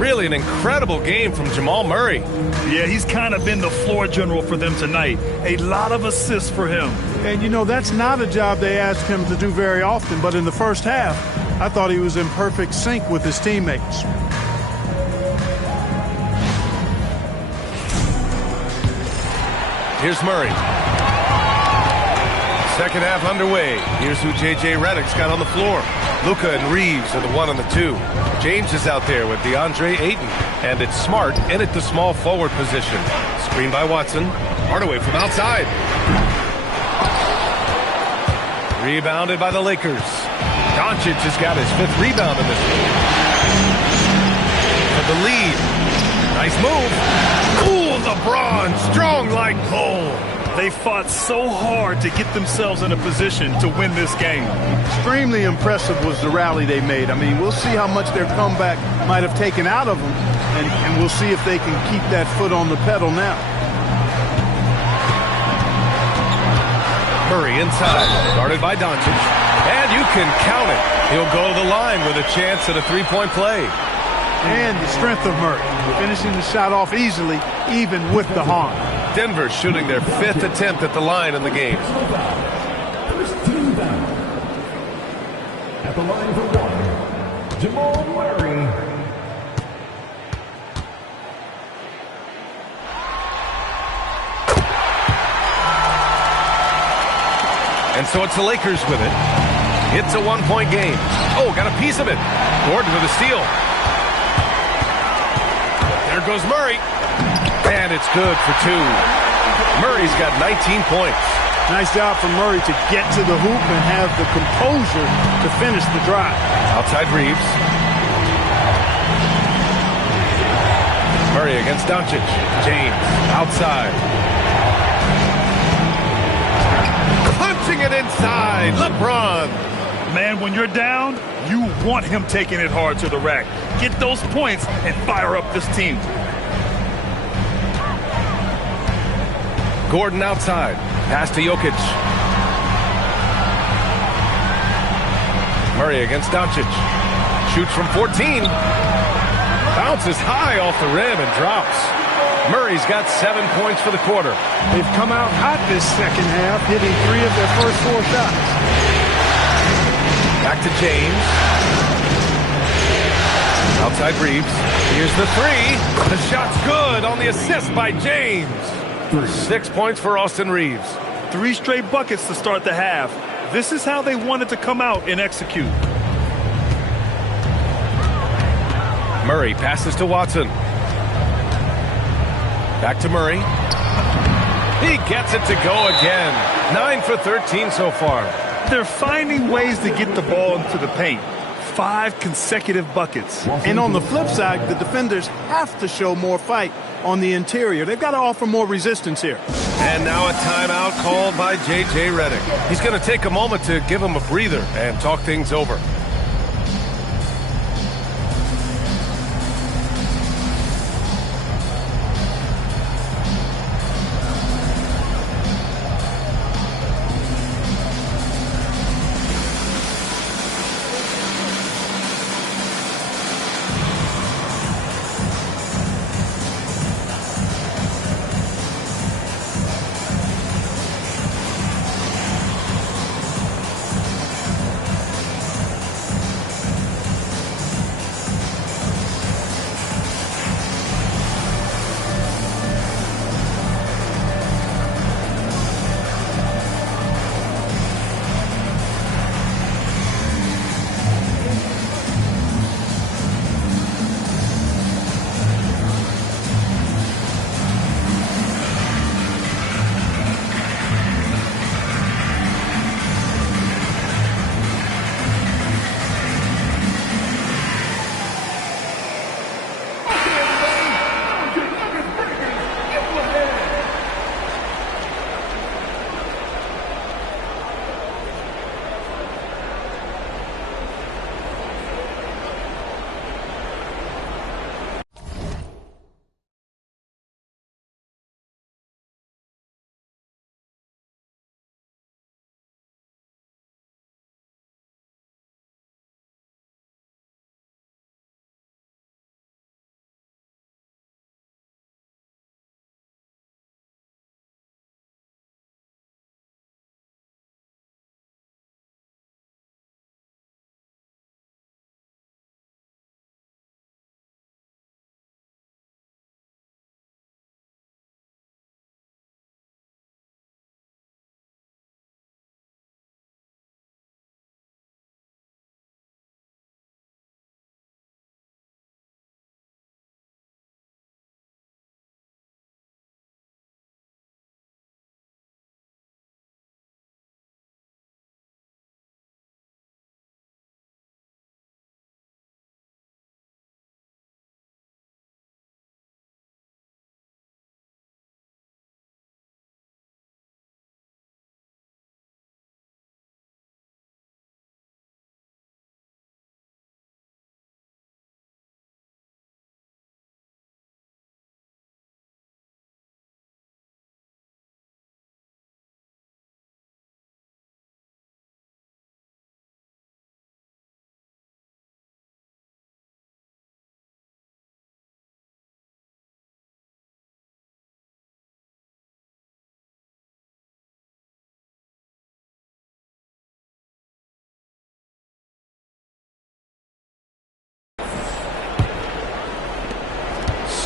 Really an incredible game from Jamal Murray. Yeah, he's kind of been the floor general for them tonight. A lot of assists for him. And, you know, that's not a job they ask him to do very often, but in the first half, I thought he was in perfect sync with his teammates. Here's Murray. Second half underway. Here's who J.J. Redick's got on the floor. Luka and Reeves are the 1 and the 2. James is out there with DeAndre Ayton. And it's Smart in at the small forward position. Screen by Watson. Hardaway from outside. Rebounded by the Lakers. Doncic has got his 5th rebound in this one. For the lead. Nice move. Ooh, LeBron, strong like coal. They fought so hard to get themselves in a position to win this game. Extremely impressive was the rally they made. I mean, we'll see how much their comeback might have taken out of them, and we'll see if they can keep that foot on the pedal now. Murray inside, guarded by Doncic, and you can count it. He'll go to the line with a chance at a three-point play. And the strength of Murray, finishing the shot off easily, even with the harm. Denver shooting their 5th attempt at the line in the game. First team down. At the line for 1, Jamal Murray. And so it's the Lakers with it. It's a 1-point game. Oh, got a piece of it. Gordon with a steal. There goes Murray. And it's good for 2. Murray's got 19 points. Nice job from Murray to get to the hoop and have the composure to finish the drive. Outside Reeves. Murray against Doncic. James outside. Punching it inside. LeBron. Man, when you're down, you want him taking it hard to the rack. Get those points and fire up this team. Gordon outside. Pass to Jokic. Murray against Doncic. Shoots from 14. Bounces high off the rim and drops. Murray's got 7 points for the quarter. They've come out hot this second half, hitting 3 of their first 4 shots. Back to James. Outside Reeves. Here's the 3. The shot's good on the assist by James. 6 points for Austin Reeves. 3 straight buckets to start the half. This is how they wanted to come out and execute. Murray passes to Watson. Back to Murray. He gets it to go again. 9 for 13 so far. They're finding ways to get the ball into the paint. 5 consecutive buckets. And on the flip side, the defenders have to show more fight on the interior. They've got to offer more resistance here. And now a timeout called by J.J. Redick. He's going to take a moment to give him a breather and talk things over.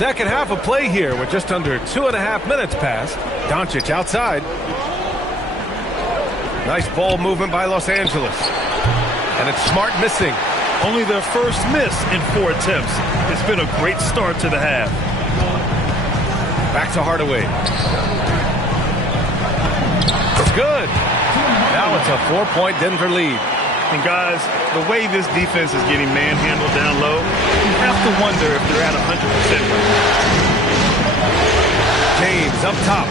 Second half of play here with just under 2.5 minutes passed. Doncic outside. Nice ball movement by Los Angeles. And it's Smart missing. Only their first miss in 4 attempts. It's been a great start to the half. Back to Hardaway. It's good. Now it's a 4-point Denver lead. And guys, the way this defense is getting manhandled down low, you have to wonder if they're at 100% right now. James up top.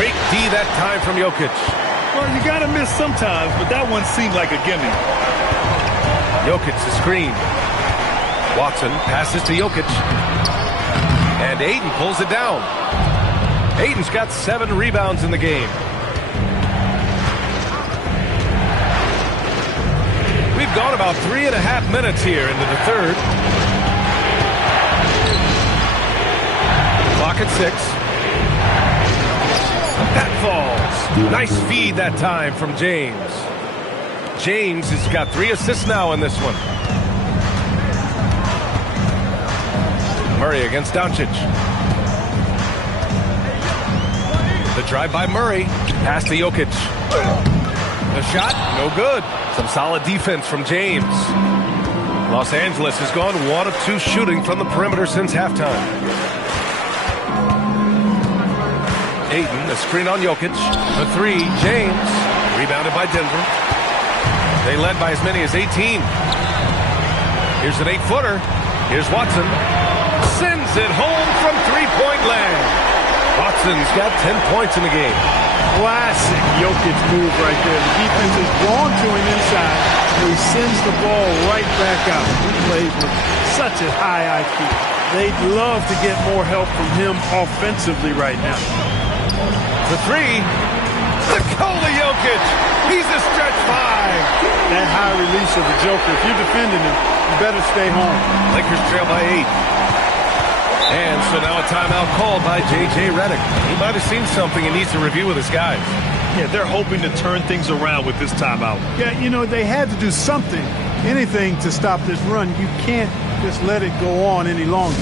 Great D that time from Jokic. Well, you got to miss sometimes, but that one seemed like a gimme. Jokic the screen. Watson passes to Jokic. And Ayton pulls it down. Ayton's got 7 rebounds in the game. We've gone about 3.5 minutes here into the third. Clock at 6. That falls. Nice feed that time from James. James has got 3 assists now in this one. Murray against Doncic. The drive by Murray. Pass to Jokic. The shot, no good. Some solid defense from James. Los Angeles has gone 1 of 2 shooting from the perimeter since halftime. Ayton, the screen on Jokic. The 3, James. Rebounded by Denver. They led by as many as 18. Here's an 8-footer. Here's Watson. Sends it home from 3-point land. Watson's got 10 points in the game. Classic Jokic move right there. The defense is drawn to him inside, and he sends the ball right back out. He plays with such a high IQ. They'd love to get more help from him offensively right now. The 3, Nikola Jokic. He's a stretch 5. That high release of the Joker, if you're defending him, you better stay home. Lakers trail by 8. And so now a timeout called by J.J. Redick. He might have seen something and needs to review with his guys. Yeah, they're hoping to turn things around with this timeout. Yeah, you know, they had to do something, anything to stop this run. You can't just let it go on any longer.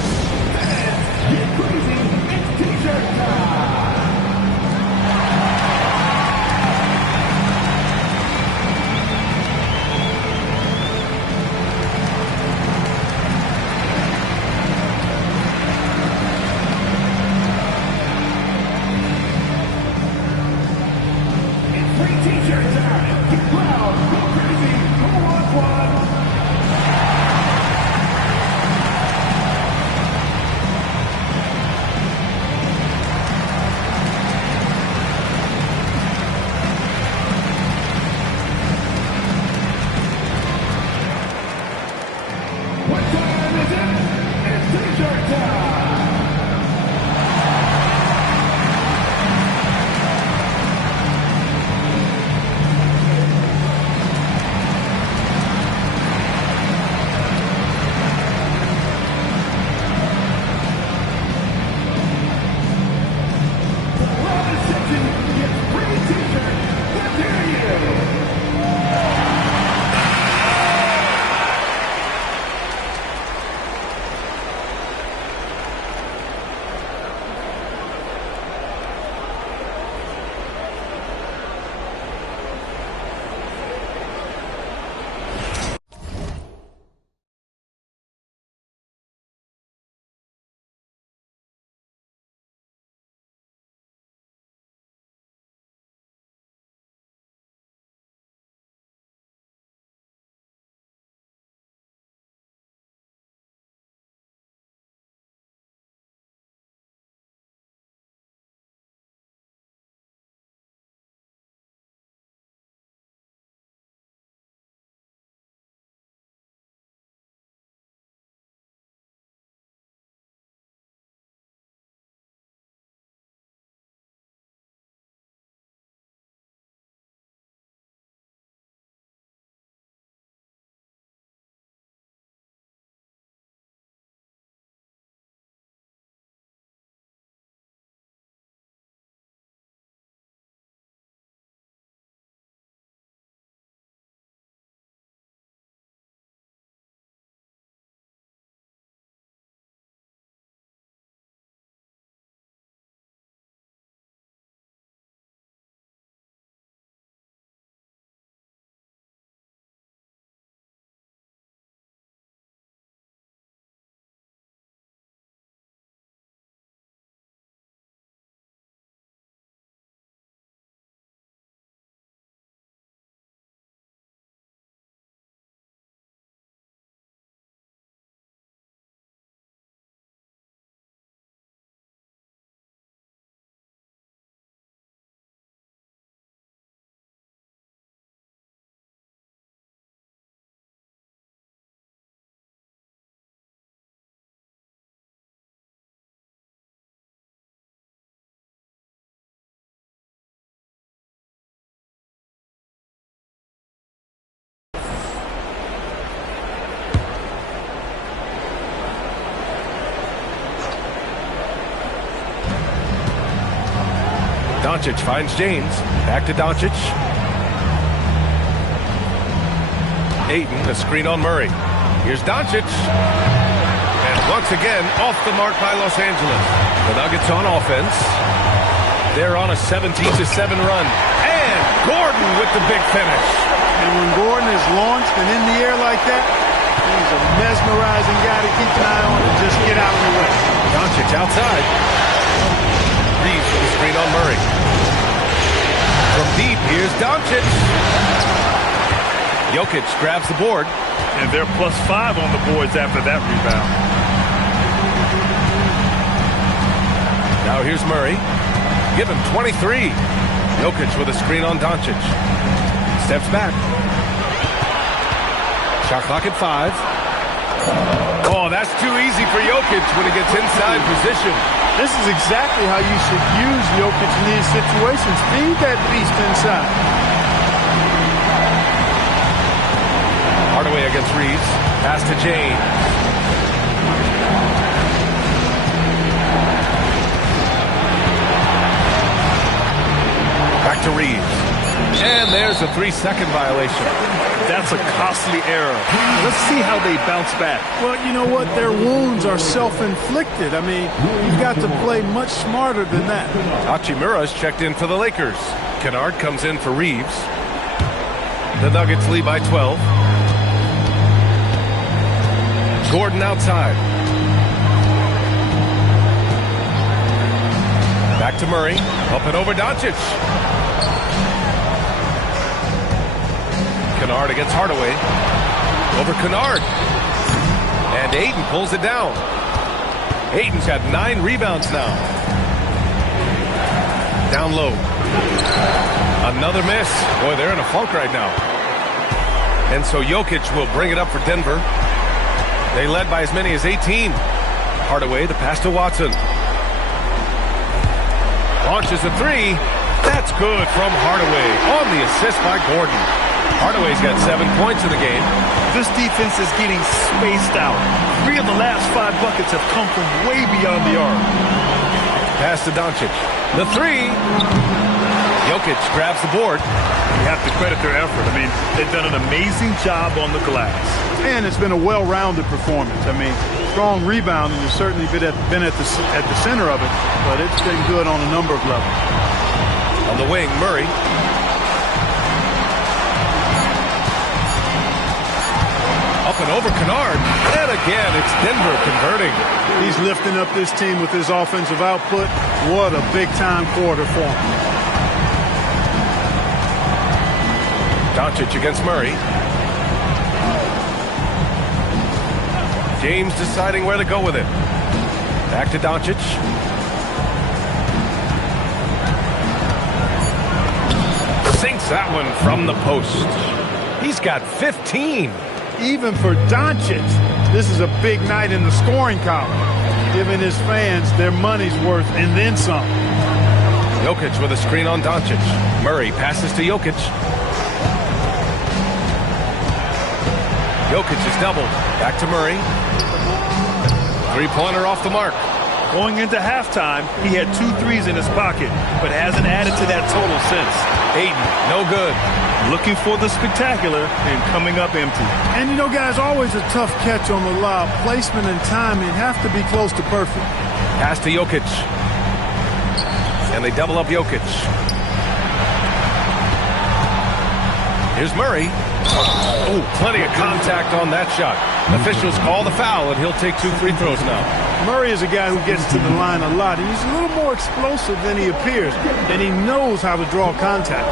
Doncic finds James. Back to Doncic. Ayton, a screen on Murray. Here's Doncic. And once again, off the mark by Los Angeles. The Nuggets on offense. They're on a 17-7 run. And Gordon with the big finish. And when Gordon is launched and in the air like that, he's a mesmerizing guy to keep an eye on and just get out of the way. Doncic outside. Reeves with the screen on Murray. From deep, here's Doncic. Jokic grabs the board. And they're +5 on the boards after that rebound. Now here's Murray. Give him 23. Jokic with a screen on Doncic. Steps back. Shot clock at 5. Oh, that's too easy for Jokic when he gets inside position. This is exactly how you should use Jokic in these situations. Feed that beast inside. Hardaway against Reeves. Pass to James. Back to Reeves. And there's a 3-second violation. That's a costly error. Let's see how they bounce back. Well, you know what? Their wounds are self-inflicted. I mean, you've got to play much smarter than that. Hachimura's checked in for the Lakers. Kennard comes in for Reeves. The Nuggets lead by 12. Gordon outside. Back to Murray. Up and over Doncic. Kennard against Hardaway. Over Kennard. And Ayton pulls it down. Ayton's got 9 rebounds now. Down low. Another miss. Boy, they're in a funk right now. And so Jokic will bring it up for Denver. They led by as many as 18. Hardaway, the pass to Watson. Launches a 3. That's good from Hardaway on the assist by Gordon. Hardaway's got 7 points in the game. This defense is getting spaced out. 3 of the last 5 buckets have come from way beyond the arc. Pass to Doncic. The 3. Jokic grabs the board. You have to credit their effort. I mean, they've done an amazing job on the glass. And it's been a well-rounded performance. I mean, strong rebounding has certainly been at the center of it, but it's been good on a number of levels. On the wing, Murray. Up and over Kennard. And again, it's Denver converting. He's lifting up this team with his offensive output. What a big-time quarter for him. Doncic against Murray. James deciding where to go with it. Back to Doncic. Sinks that one from the post. He's got 15. Even for Doncic, this is a big night in the scoring column, giving his fans their money's worth and then some. Jokic with a screen on Doncic. Murray passes to Jokic. Jokic is doubled. Back to Murray. 3-pointer off the mark. Going into halftime, he had 2 threes in his pocket, but hasn't added to that total since. Ayton, no good. Looking for the spectacular and coming up empty. And you know, guys, always a tough catch on the lob. Placement and timing have to be close to perfect. Pass to Jokic. And they double up Jokic. Here's Murray. Oh, plenty of contact on that shot. Officials call the foul, and he'll take 2 free throws now. Murray is a guy who gets to the line a lot. He's a little more explosive than he appears, and he knows how to draw contact.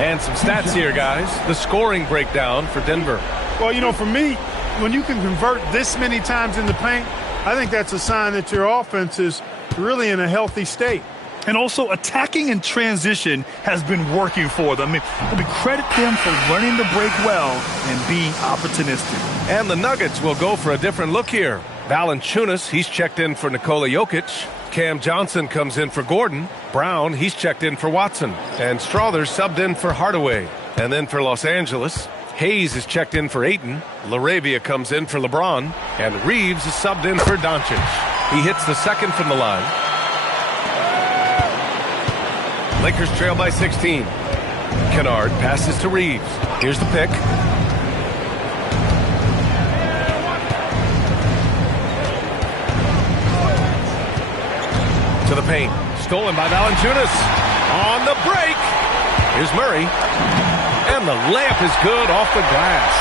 And some stats here, guys. The scoring breakdown for Denver. Well, you know, for me, when you can convert this many times in the paint, I think that's a sign that your offense is really in a healthy state. And also, attacking in transition has been working for them. I mean, credit them for running the break well and being opportunistic. And the Nuggets will go for a different look here. Valanciunas, he's checked in for Nikola Jokic. Cam Johnson comes in for Gordon. Brown, he's checked in for Watson. And Strother subbed in for Hardaway. And then for Los Angeles, Hayes is checked in for Ayton. LaRavia comes in for LeBron. And Reeves is subbed in for Doncic. He hits the second from the line. Lakers trail by 16. Kennard passes to Reeves. Here's the pick. To the paint. Stolen by Valanciunas. On the break. Here's Murray. And the layup is good off the glass.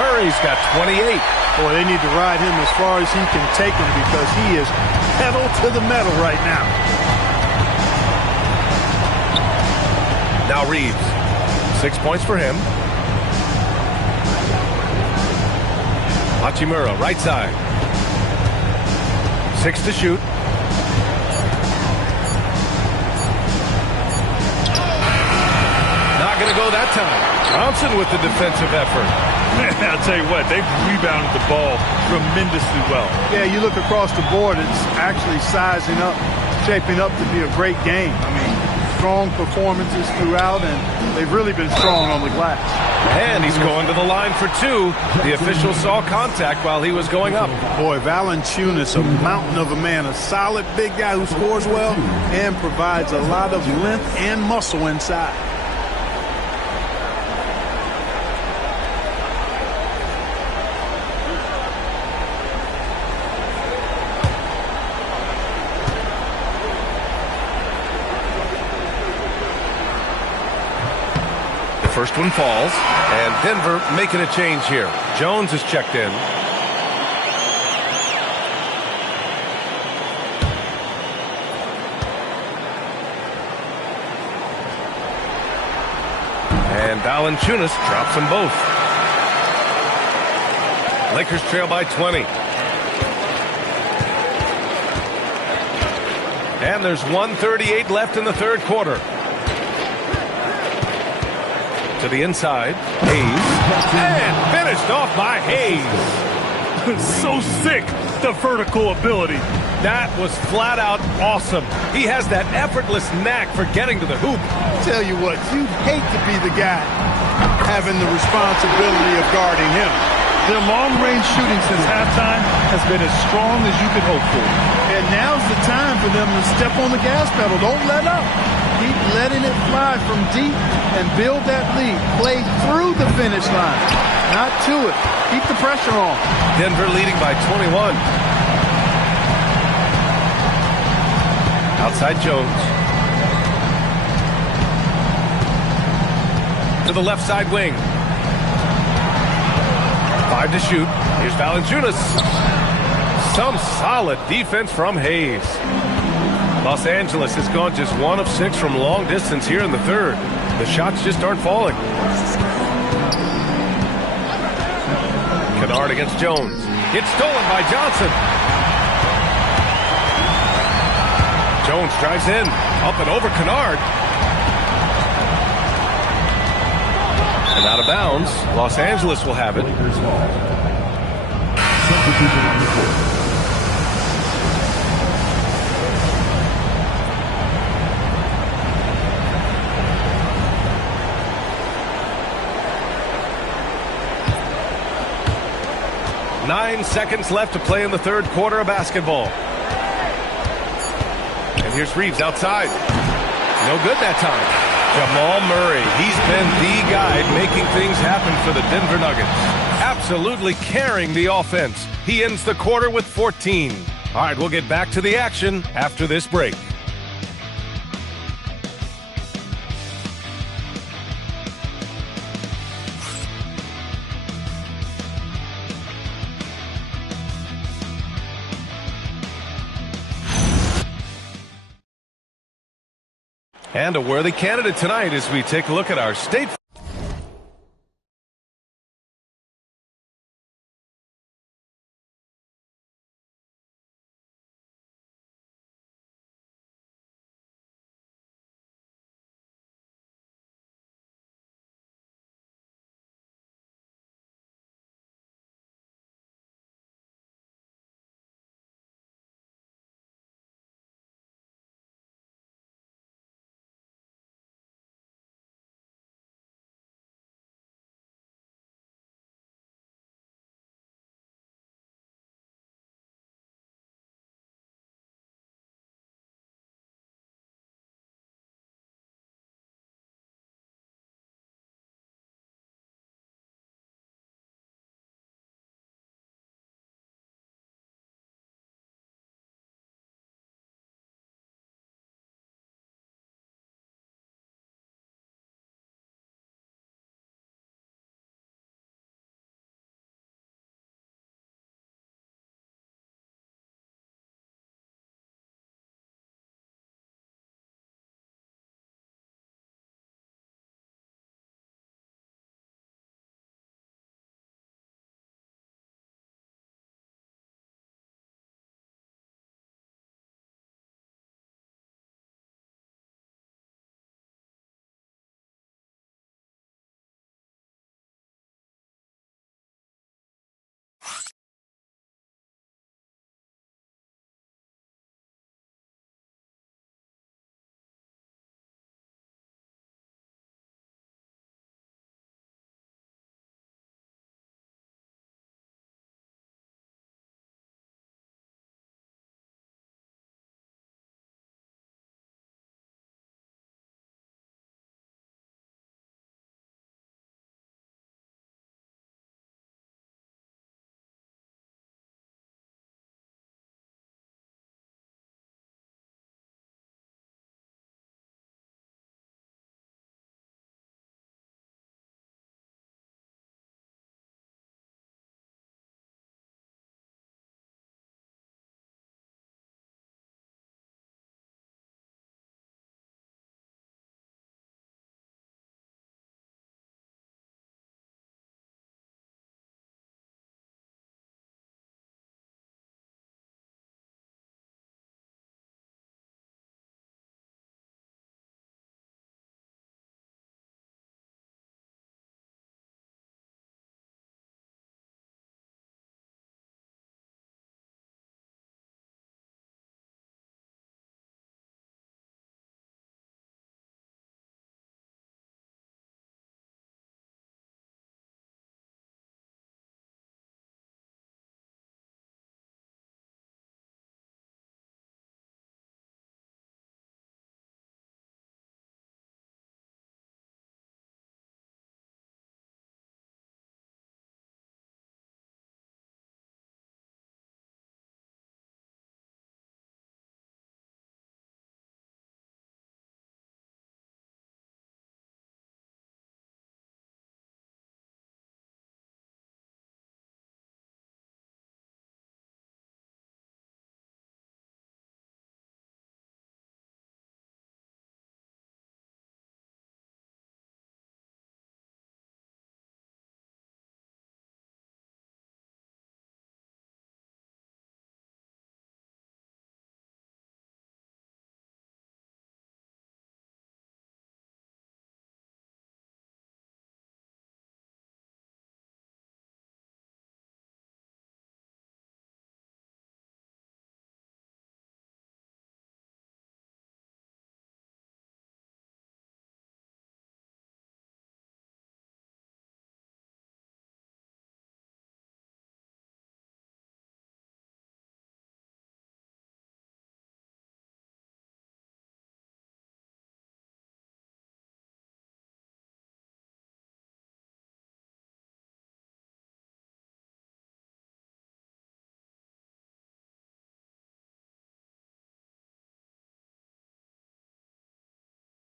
Murray's got 28. Boy, they need to ride him as far as he can take him because he is pedal to the metal right now. Now Reeves. 6 points for him. Hachimura, right side. 6 to shoot. Not going to go that time. Thompson with the defensive effort. I'll tell you what, they've rebounded the ball tremendously well. Yeah, you look across the board, it's actually sizing up, shaping up to be a great game. I mean, strong performances throughout, and they've really been strong on the glass. And he's going to the line for 2. The official saw contact while he was going up. Boy, Valanciunas, a mountain of a man, a solid big guy who scores well and provides a lot of length and muscle inside. First one falls, and Denver making a change here. Jones is checked in. And Valanciunas drops them both. Lakers trail by 20. And there's 1:38 left in the third quarter. To the inside, Hayes, and finished off by Hayes. So sick, the vertical ability. That was flat out awesome. He has that effortless knack for getting to the hoop. Tell you what, you'd hate to be the guy having the responsibility of guarding him. Their long-range shooting since halftime has been as strong as you could hope for. And now's the time for them to step on the gas pedal. Don't let up. Keep letting it fly from deep and build that lead. Play through the finish line, not to it. Keep the pressure on. Denver leading by 21. Outside Jones. To the left side wing. 5 to shoot. Here's Valanciunas. Some solid defense from Hayes. Los Angeles has gone just 1 of 6 from long distance here in the third. The shots just aren't falling. Kennard against Jones. It's stolen by Johnson. Jones drives in. Up and over Kennard. And out of bounds. Los Angeles will have it. Nine seconds left to play in the third quarter of basketball. And here's Reeves outside. No good that time. Jamal Murray, he's been the guy making things happen for the Denver Nuggets. Absolutely carrying the offense. He ends the quarter with 14. All right, we'll get back to the action after this break. And a worthy candidate tonight as we take a look at our state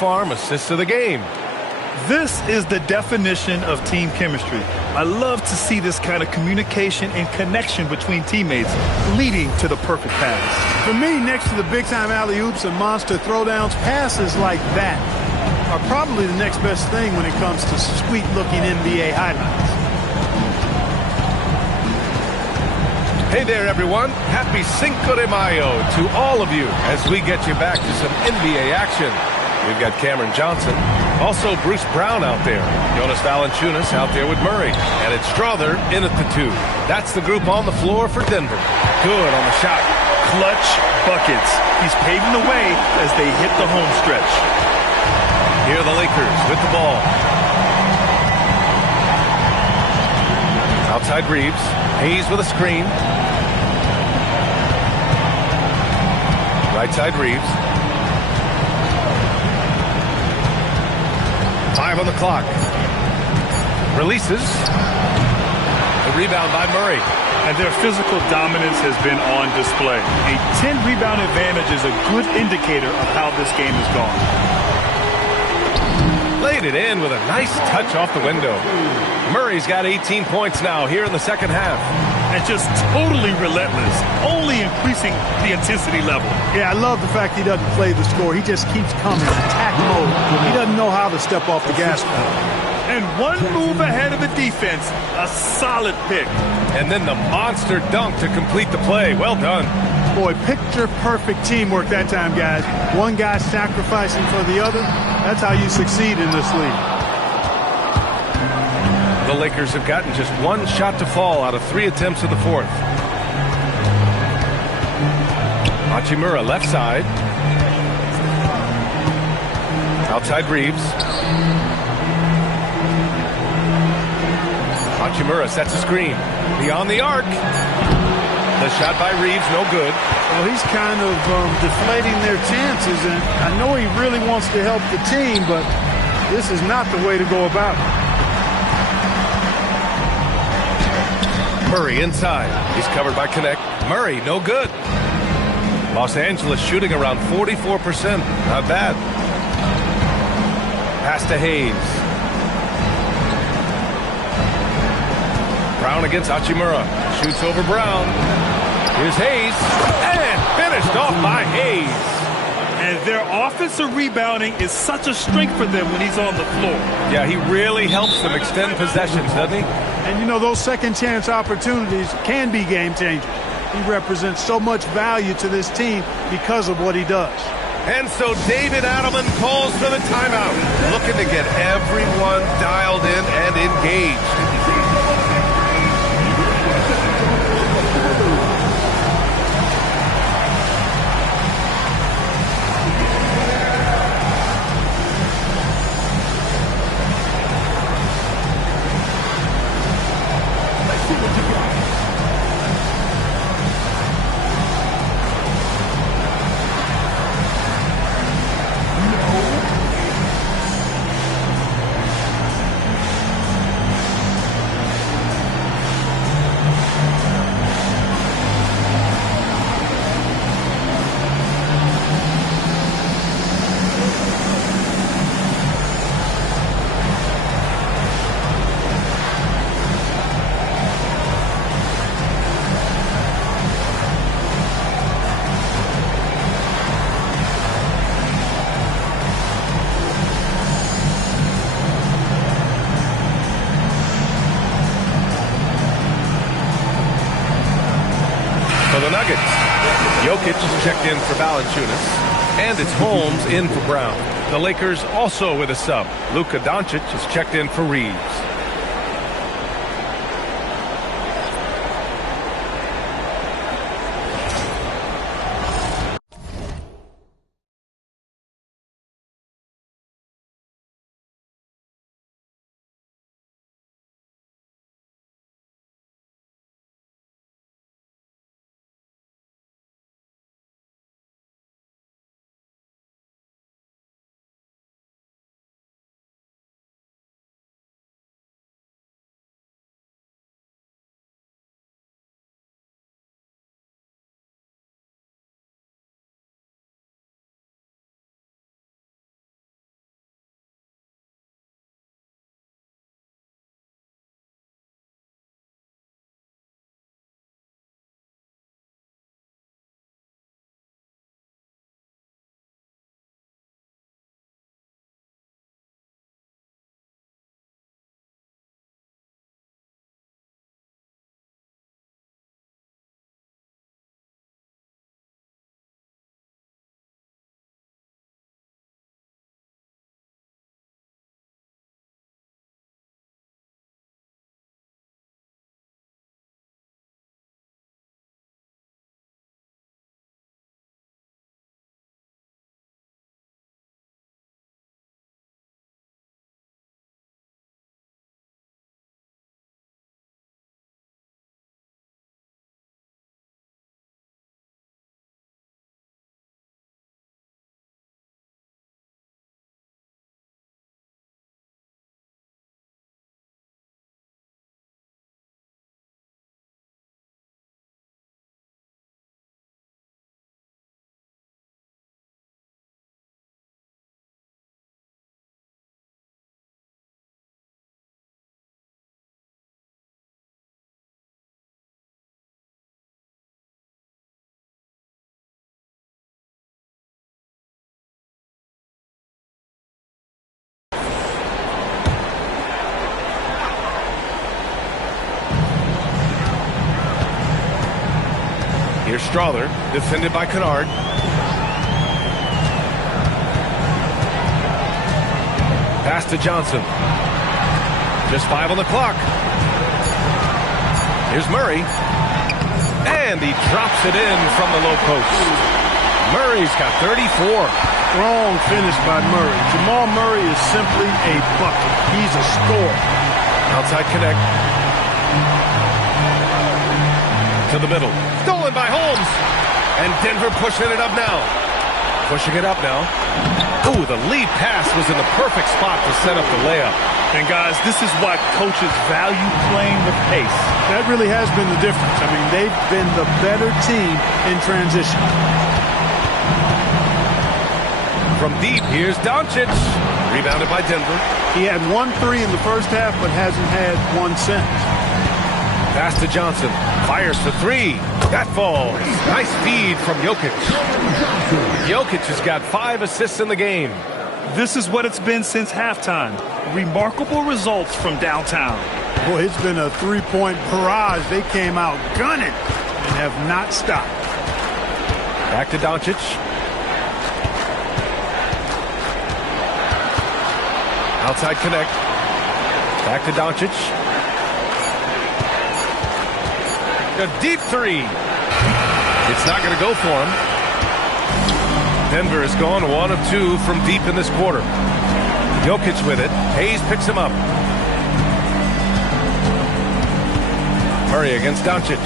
arm assist of the game. This is the definition of team chemistry. I love to see this kind of communication and connection between teammates leading to the perfect pass. For me, next to the big-time alley-oops and monster throwdowns, passes like that are probably the next best thing when it comes to sweet-looking NBA highlights. Hey there, everyone. Happy Cinco de Mayo to all of you as we get you back to some NBA action. We've got Cameron Johnson, also Bruce Brown out there, Jonas Valanciunas out there with Murray, and it's Strother in at the 2. That's the group on the floor for Denver. Good on the shot. Clutch buckets. He's paving the way as they hit the home stretch. Here are the Lakers with the ball. Outside Reeves. Hayes with a screen. Right side Reeves. 5 on the clock. Releases. The rebound by Murray. And their physical dominance has been on display. A 10-rebound advantage is a good indicator of how this game has gone. Laid it in with a nice touch off the window. Murray's got 18 points now here in the second half. And just totally relentless, only increasing the intensity level. Yeah, I love the fact he doesn't play the score. He just keeps coming, attack mode. He doesn't know how to step off the gas pedal. And one move ahead of the defense, a solid pick. And then the monster dunk to complete the play. Well done. Boy, picture-perfect teamwork that time, guys. One guy sacrificing for the other. That's how you succeed in this league. The Lakers have gotten just one shot to fall out of 3 attempts in the fourth. Hachimura left side. Outside Reeves. Hachimura sets a screen. Beyond the arc. The shot by Reeves, no good. Well, he's kind of deflating their chances, and I know he really wants to help the team, but this is not the way to go about it. Murray inside. He's covered by Connect. Murray, no good. Los Angeles shooting around 44%. Not bad. Pass to Hayes. Brown against Hachimura. Shoots over Brown. Here's Hayes. And finished off by Hayes. And their offensive rebounding is such a strength for them when he's on the floor. Yeah, he really helps them extend possessions, doesn't he? And, you know, those second-chance opportunities can be game-changers. He represents so much value to this team because of what he does. And so David Adelman calls for the timeout, looking to get everyone dialed in and engaged. For the Nuggets, Jokic is checked in for Valanciunas, and it's Holmes in for Brown. The Lakers also with a sub. Luka Doncic is checked in for Reeves. Here's Strother, defended by Kennard. Pass to Johnson. Just 5 on the clock. Here's Murray. And he drops it in from the low post. Murray's got 34. Strong finish by Murray. Jamal Murray is simply a bucket. He's a scorer. Outside connect. To the middle. Stolen by Holmes. And Denver pushing it up now. Pushing it up now. Ooh, the lead pass was in the perfect spot to set up the layup. And guys, this is why coaches value playing with pace. That really has been the difference. I mean, they've been the better team in transition. From deep, here's Doncic. Rebounded by Denver. He had 1 3 in the first half, but hasn't had one since. Pass to Johnson. Fires for 3. That falls. Nice feed from Jokic. Jokic has got 5 assists in the game. This is what it's been since halftime. Remarkable results from downtown. Boy, it's been a three-point barrage. They came out gunning and have not stopped. Back to Doncic. Outside connect. Back to Doncic. A deep 3. It's not going to go for him. Denver has gone 1 of 2 from deep in this quarter. Jokic with it. Hayes picks him up. Murray against Doncic.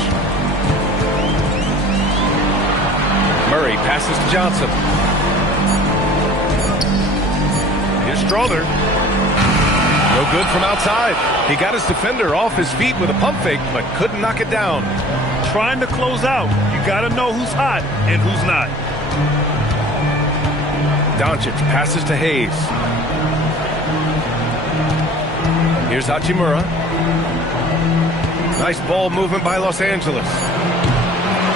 Murray passes to Johnson. Here's Strother. No good from outside. He got his defender off his feet with a pump fake, but couldn't knock it down. Trying to close out. You got to know who's hot and who's not. Doncic passes to Hayes. Here's Hachimura. Nice ball movement by Los Angeles.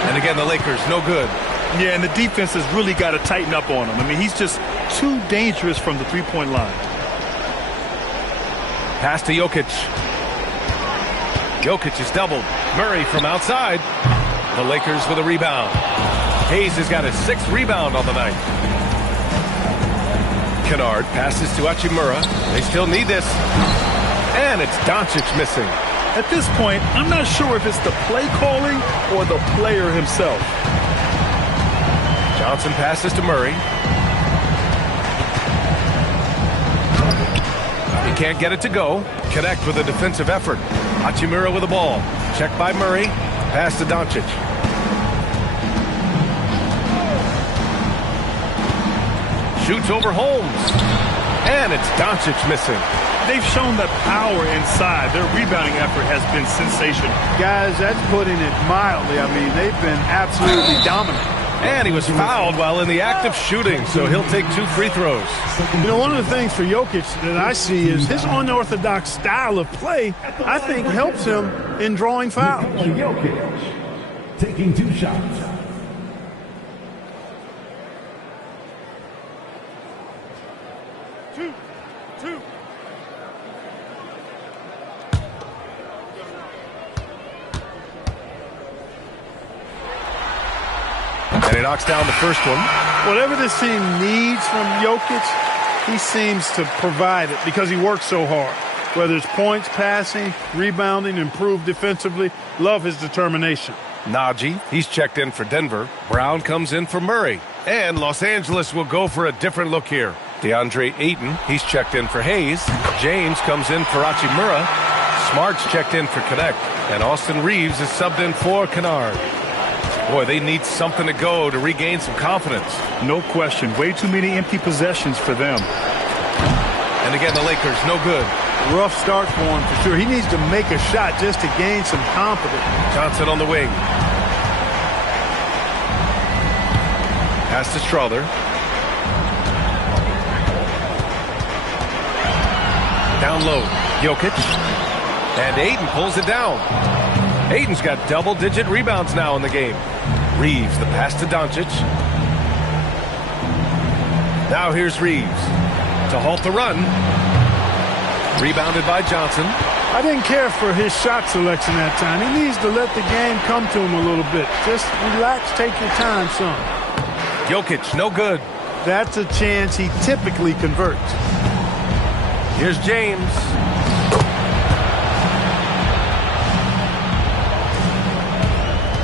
And again, the Lakers, no good. Yeah, and the defense has really got to tighten up on him. I mean, he's just too dangerous from the three-point line. Pass to Jokic. Jokic is doubled. Murray from outside. The Lakers with a rebound. Hayes has got his 6th rebound on the night. Kennard passes to Hachimura. They still need this. And it's Doncic missing. At this point, I'm not sure if it's the play calling or the player himself. Johnson passes to Murray. He can't get it to go. Connect with a defensive effort. Hachimura with the ball. Checked by Murray. Pass to Doncic. Shoots over Holmes. And it's Doncic missing. They've shown that power inside. Their rebounding effort has been sensational. Guys, that's putting it mildly. I mean, they've been absolutely dominant. And he was fouled while in the act of shooting, so he'll take 2 free throws. You know, one of the things for Jokic that I see is his unorthodox style of play, I think, helps him in drawing fouls. Jokic taking 2 shots. And he knocks down the first one. Whatever this team needs from Jokic, he seems to provide it because he works so hard. Whether it's points, passing, rebounding, improved defensively, love his determination. Najee, he's checked in for Denver. Brown comes in for Murray. And Los Angeles will go for a different look here. DeAndre Ayton, he's checked in for Hayes. James comes in for Hachimura. Smart's checked in for Connect. And Austin Reeves is subbed in for Kennard. Boy, they need something to go to regain some confidence. No question. Way too many empty possessions for them. And again, the Lakers, no good. Rough start for him for sure. He needs to make a shot just to gain some confidence. Johnson on the wing. Pass to Strother. Down low, Jokic. And Ayton pulls it down. Ayton's got double-digit rebounds now in the game. Reeves, the pass to Doncic. Now here's Reeves to halt the run. Rebounded by Johnson. I didn't care for his shot selection that time. He needs to let the game come to him a little bit. Just relax, take your time, son. Jokic, no good. That's a chance he typically converts. Here's James.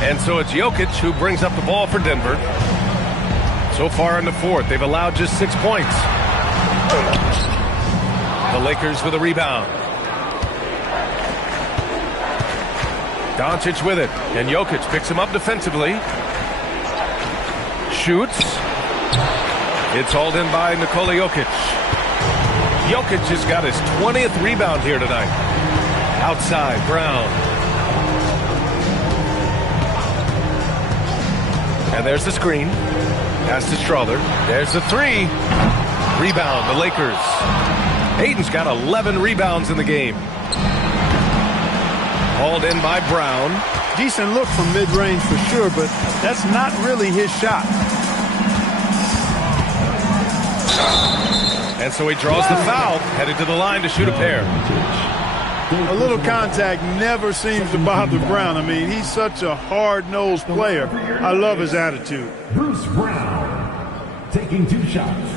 And so it's Jokic who brings up the ball for Denver. So far in the fourth, they've allowed just 6 points. The Lakers with a rebound. Doncic with it, and Jokic picks him up defensively. Shoots. It's hauled in by Nikola Jokic. Jokic has got his 20th rebound here tonight. Outside, Brown. And there's the screen. Pass to Strother. There's the three. Rebound, the Lakers. Ayton's got 11 rebounds in the game. Hauled in by Brown. Decent look from mid-range for sure, but that's not really his shot. And so he draws the foul, headed to the line to shoot a pair. A little contact never seems to bother Brown. I mean, he's such a hard-nosed player. I love his attitude. Bruce Brown taking 2 shots.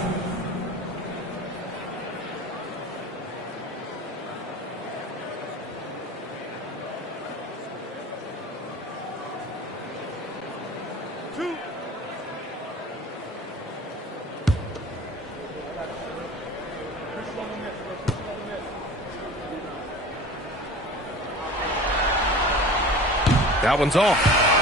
That one's off.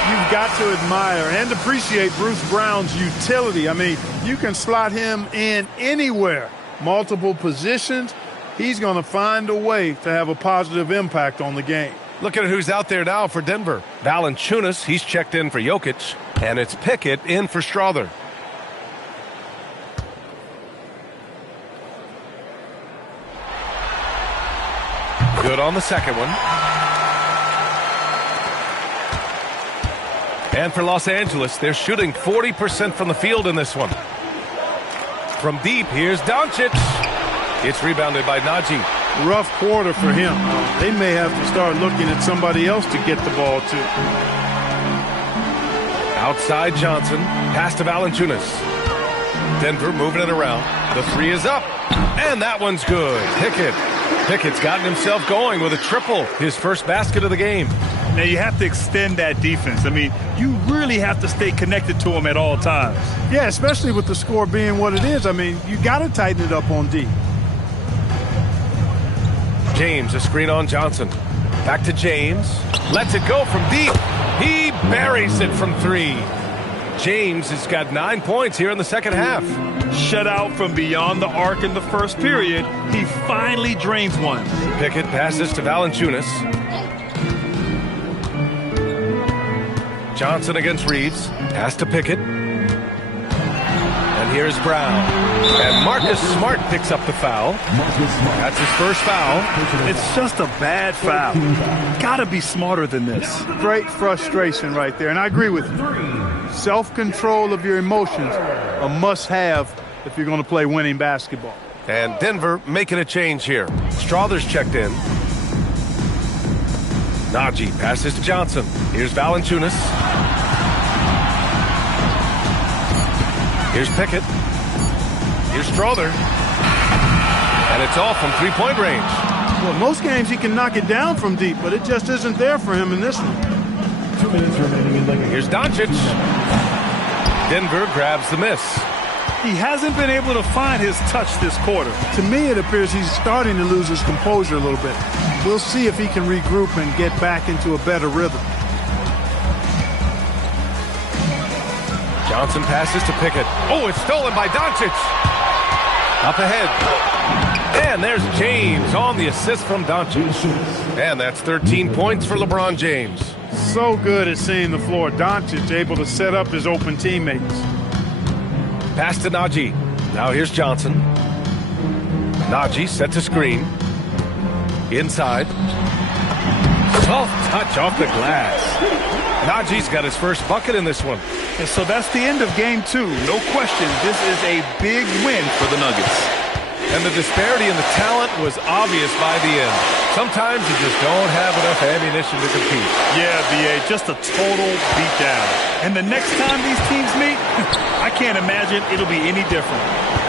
You've got to admire and appreciate Bruce Brown's utility. I mean, you can slot him in anywhere, multiple positions. He's going to find a way to have a positive impact on the game. Look at who's out there now for Denver. Valanciunas, he's checked in for Jokic, and it's Pickett in for Strother. Good on the second one. And for Los Angeles, they're shooting 40% from the field in this one. From deep, here's Doncic. It's rebounded by Najee. Rough quarter for him. They may have to start looking at somebody else to get the ball to. Outside Johnson. Pass to Valanciunas. Denver moving it around. The three is up. And that one's good. Pickett's gotten himself going with a triple. His first basket of the game. Now you have to extend that defense. I mean, you really have to stay connected to him at all times. Yeah, especially with the score being what it is. I mean, you got to tighten it up on D. James, a screen on Johnson. Back to James. Lets it go from deep. He buries it from three. James has got 9 points here in the second half. Shut out from beyond the arc in the first period. He finally drains one. Pickett passes to Valanciunas. Johnson against Reeves. Pass to Pickett. And here's Brown. And Marcus Smart picks up the foul. That's his first foul. It's just a bad foul. Gotta be smarter than this. Great frustration right there. And I agree with you. Self-control of your emotions, a must-have if you're going to play winning basketball. And Denver making a change here. Strother's checked in. Najee passes to Johnson. Here's Valanciunas. Here's Pickett. Here's Strother. And it's off from three-point range. Well, most games he can knock it down from deep, but it just isn't there for him in this one. 2 minutes remaining in the game. Here's Doncic. Denver grabs the miss. He hasn't been able to find his touch this quarter. To me, it appears he's starting to lose his composure a little bit. We'll see if he can regroup and get back into a better rhythm. Johnson passes to Pickett. Oh, it's stolen by Doncic. Up ahead. And there's James on the assist from Doncic. And that's 13 points for LeBron James. So good at seeing the floor. Doncic able to set up his open teammates. Pass to Najee. Now here's Johnson. Najee sets a screen. Inside. Soft touch off the glass. Najee's got his first bucket in this one. And so that's the end of game 2. No question, this is a big win for the Nuggets. And the disparity in the talent was obvious by the end. Sometimes you just don't have enough ammunition to compete. Yeah, B.A., just a total beatdown. And the next time these teams meet, I can't imagine it'll be any different.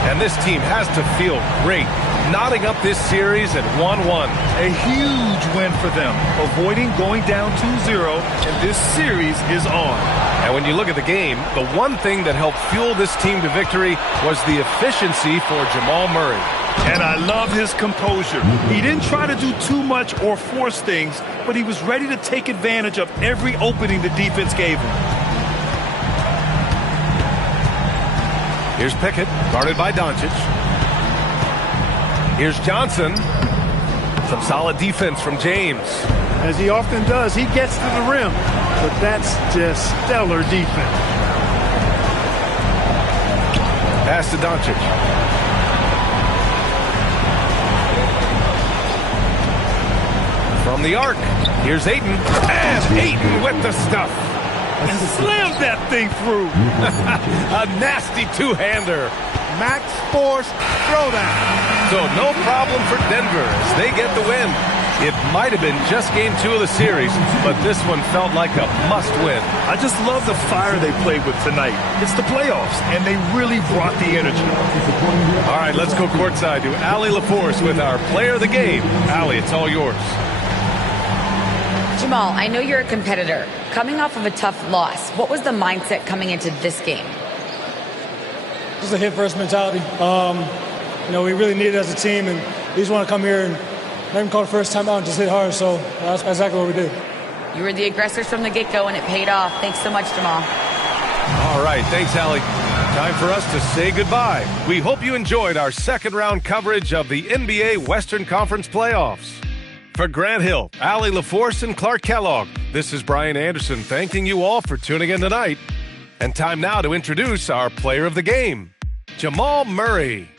And this team has to feel great, knotting up this series at 1-1. A huge win for them, avoiding going down 2-0, and this series is on. And when you look at the game, the one thing that helped fuel this team to victory was the efficiency for Jamal Murray. And I love his composure. He didn't try to do too much or force things, but he was ready to take advantage of every opening the defense gave him. Here's Pickett, guarded by Doncic. Here's Johnson. Some solid defense from James. As he often does, he gets to the rim, but that's just stellar defense. Pass to Doncic. From the arc, here's Ayton. And Ayton with the stuff. And slammed that thing through. A nasty two-hander. Max Force throwdown. So no problem for Denver as they get the win. It might have been just game 2 of the series, but this one felt like a must-win. I just love the fire they played with tonight. It's the playoffs, and they really brought the energy. All right, let's go courtside to Allie LaForce with our player of the game. Allie, it's all yours. Jamal, I know you're a competitor. Coming off of a tough loss, what was the mindset coming into this game? Just a hit-first mentality. We really need it as a team, and we just want to come here and not even call the first time out and just hit hard. So that's exactly what we did. You were the aggressors from the get-go, and it paid off. Thanks so much, Jamal. All right, thanks, Allie. Time for us to say goodbye. We hope you enjoyed our second-round coverage of the NBA Western Conference playoffs. For Grant Hill, Allie LaForce, and Clark Kellogg, this is Brian Anderson thanking you all for tuning in tonight. And time now to introduce our player of the game, Jamal Murray.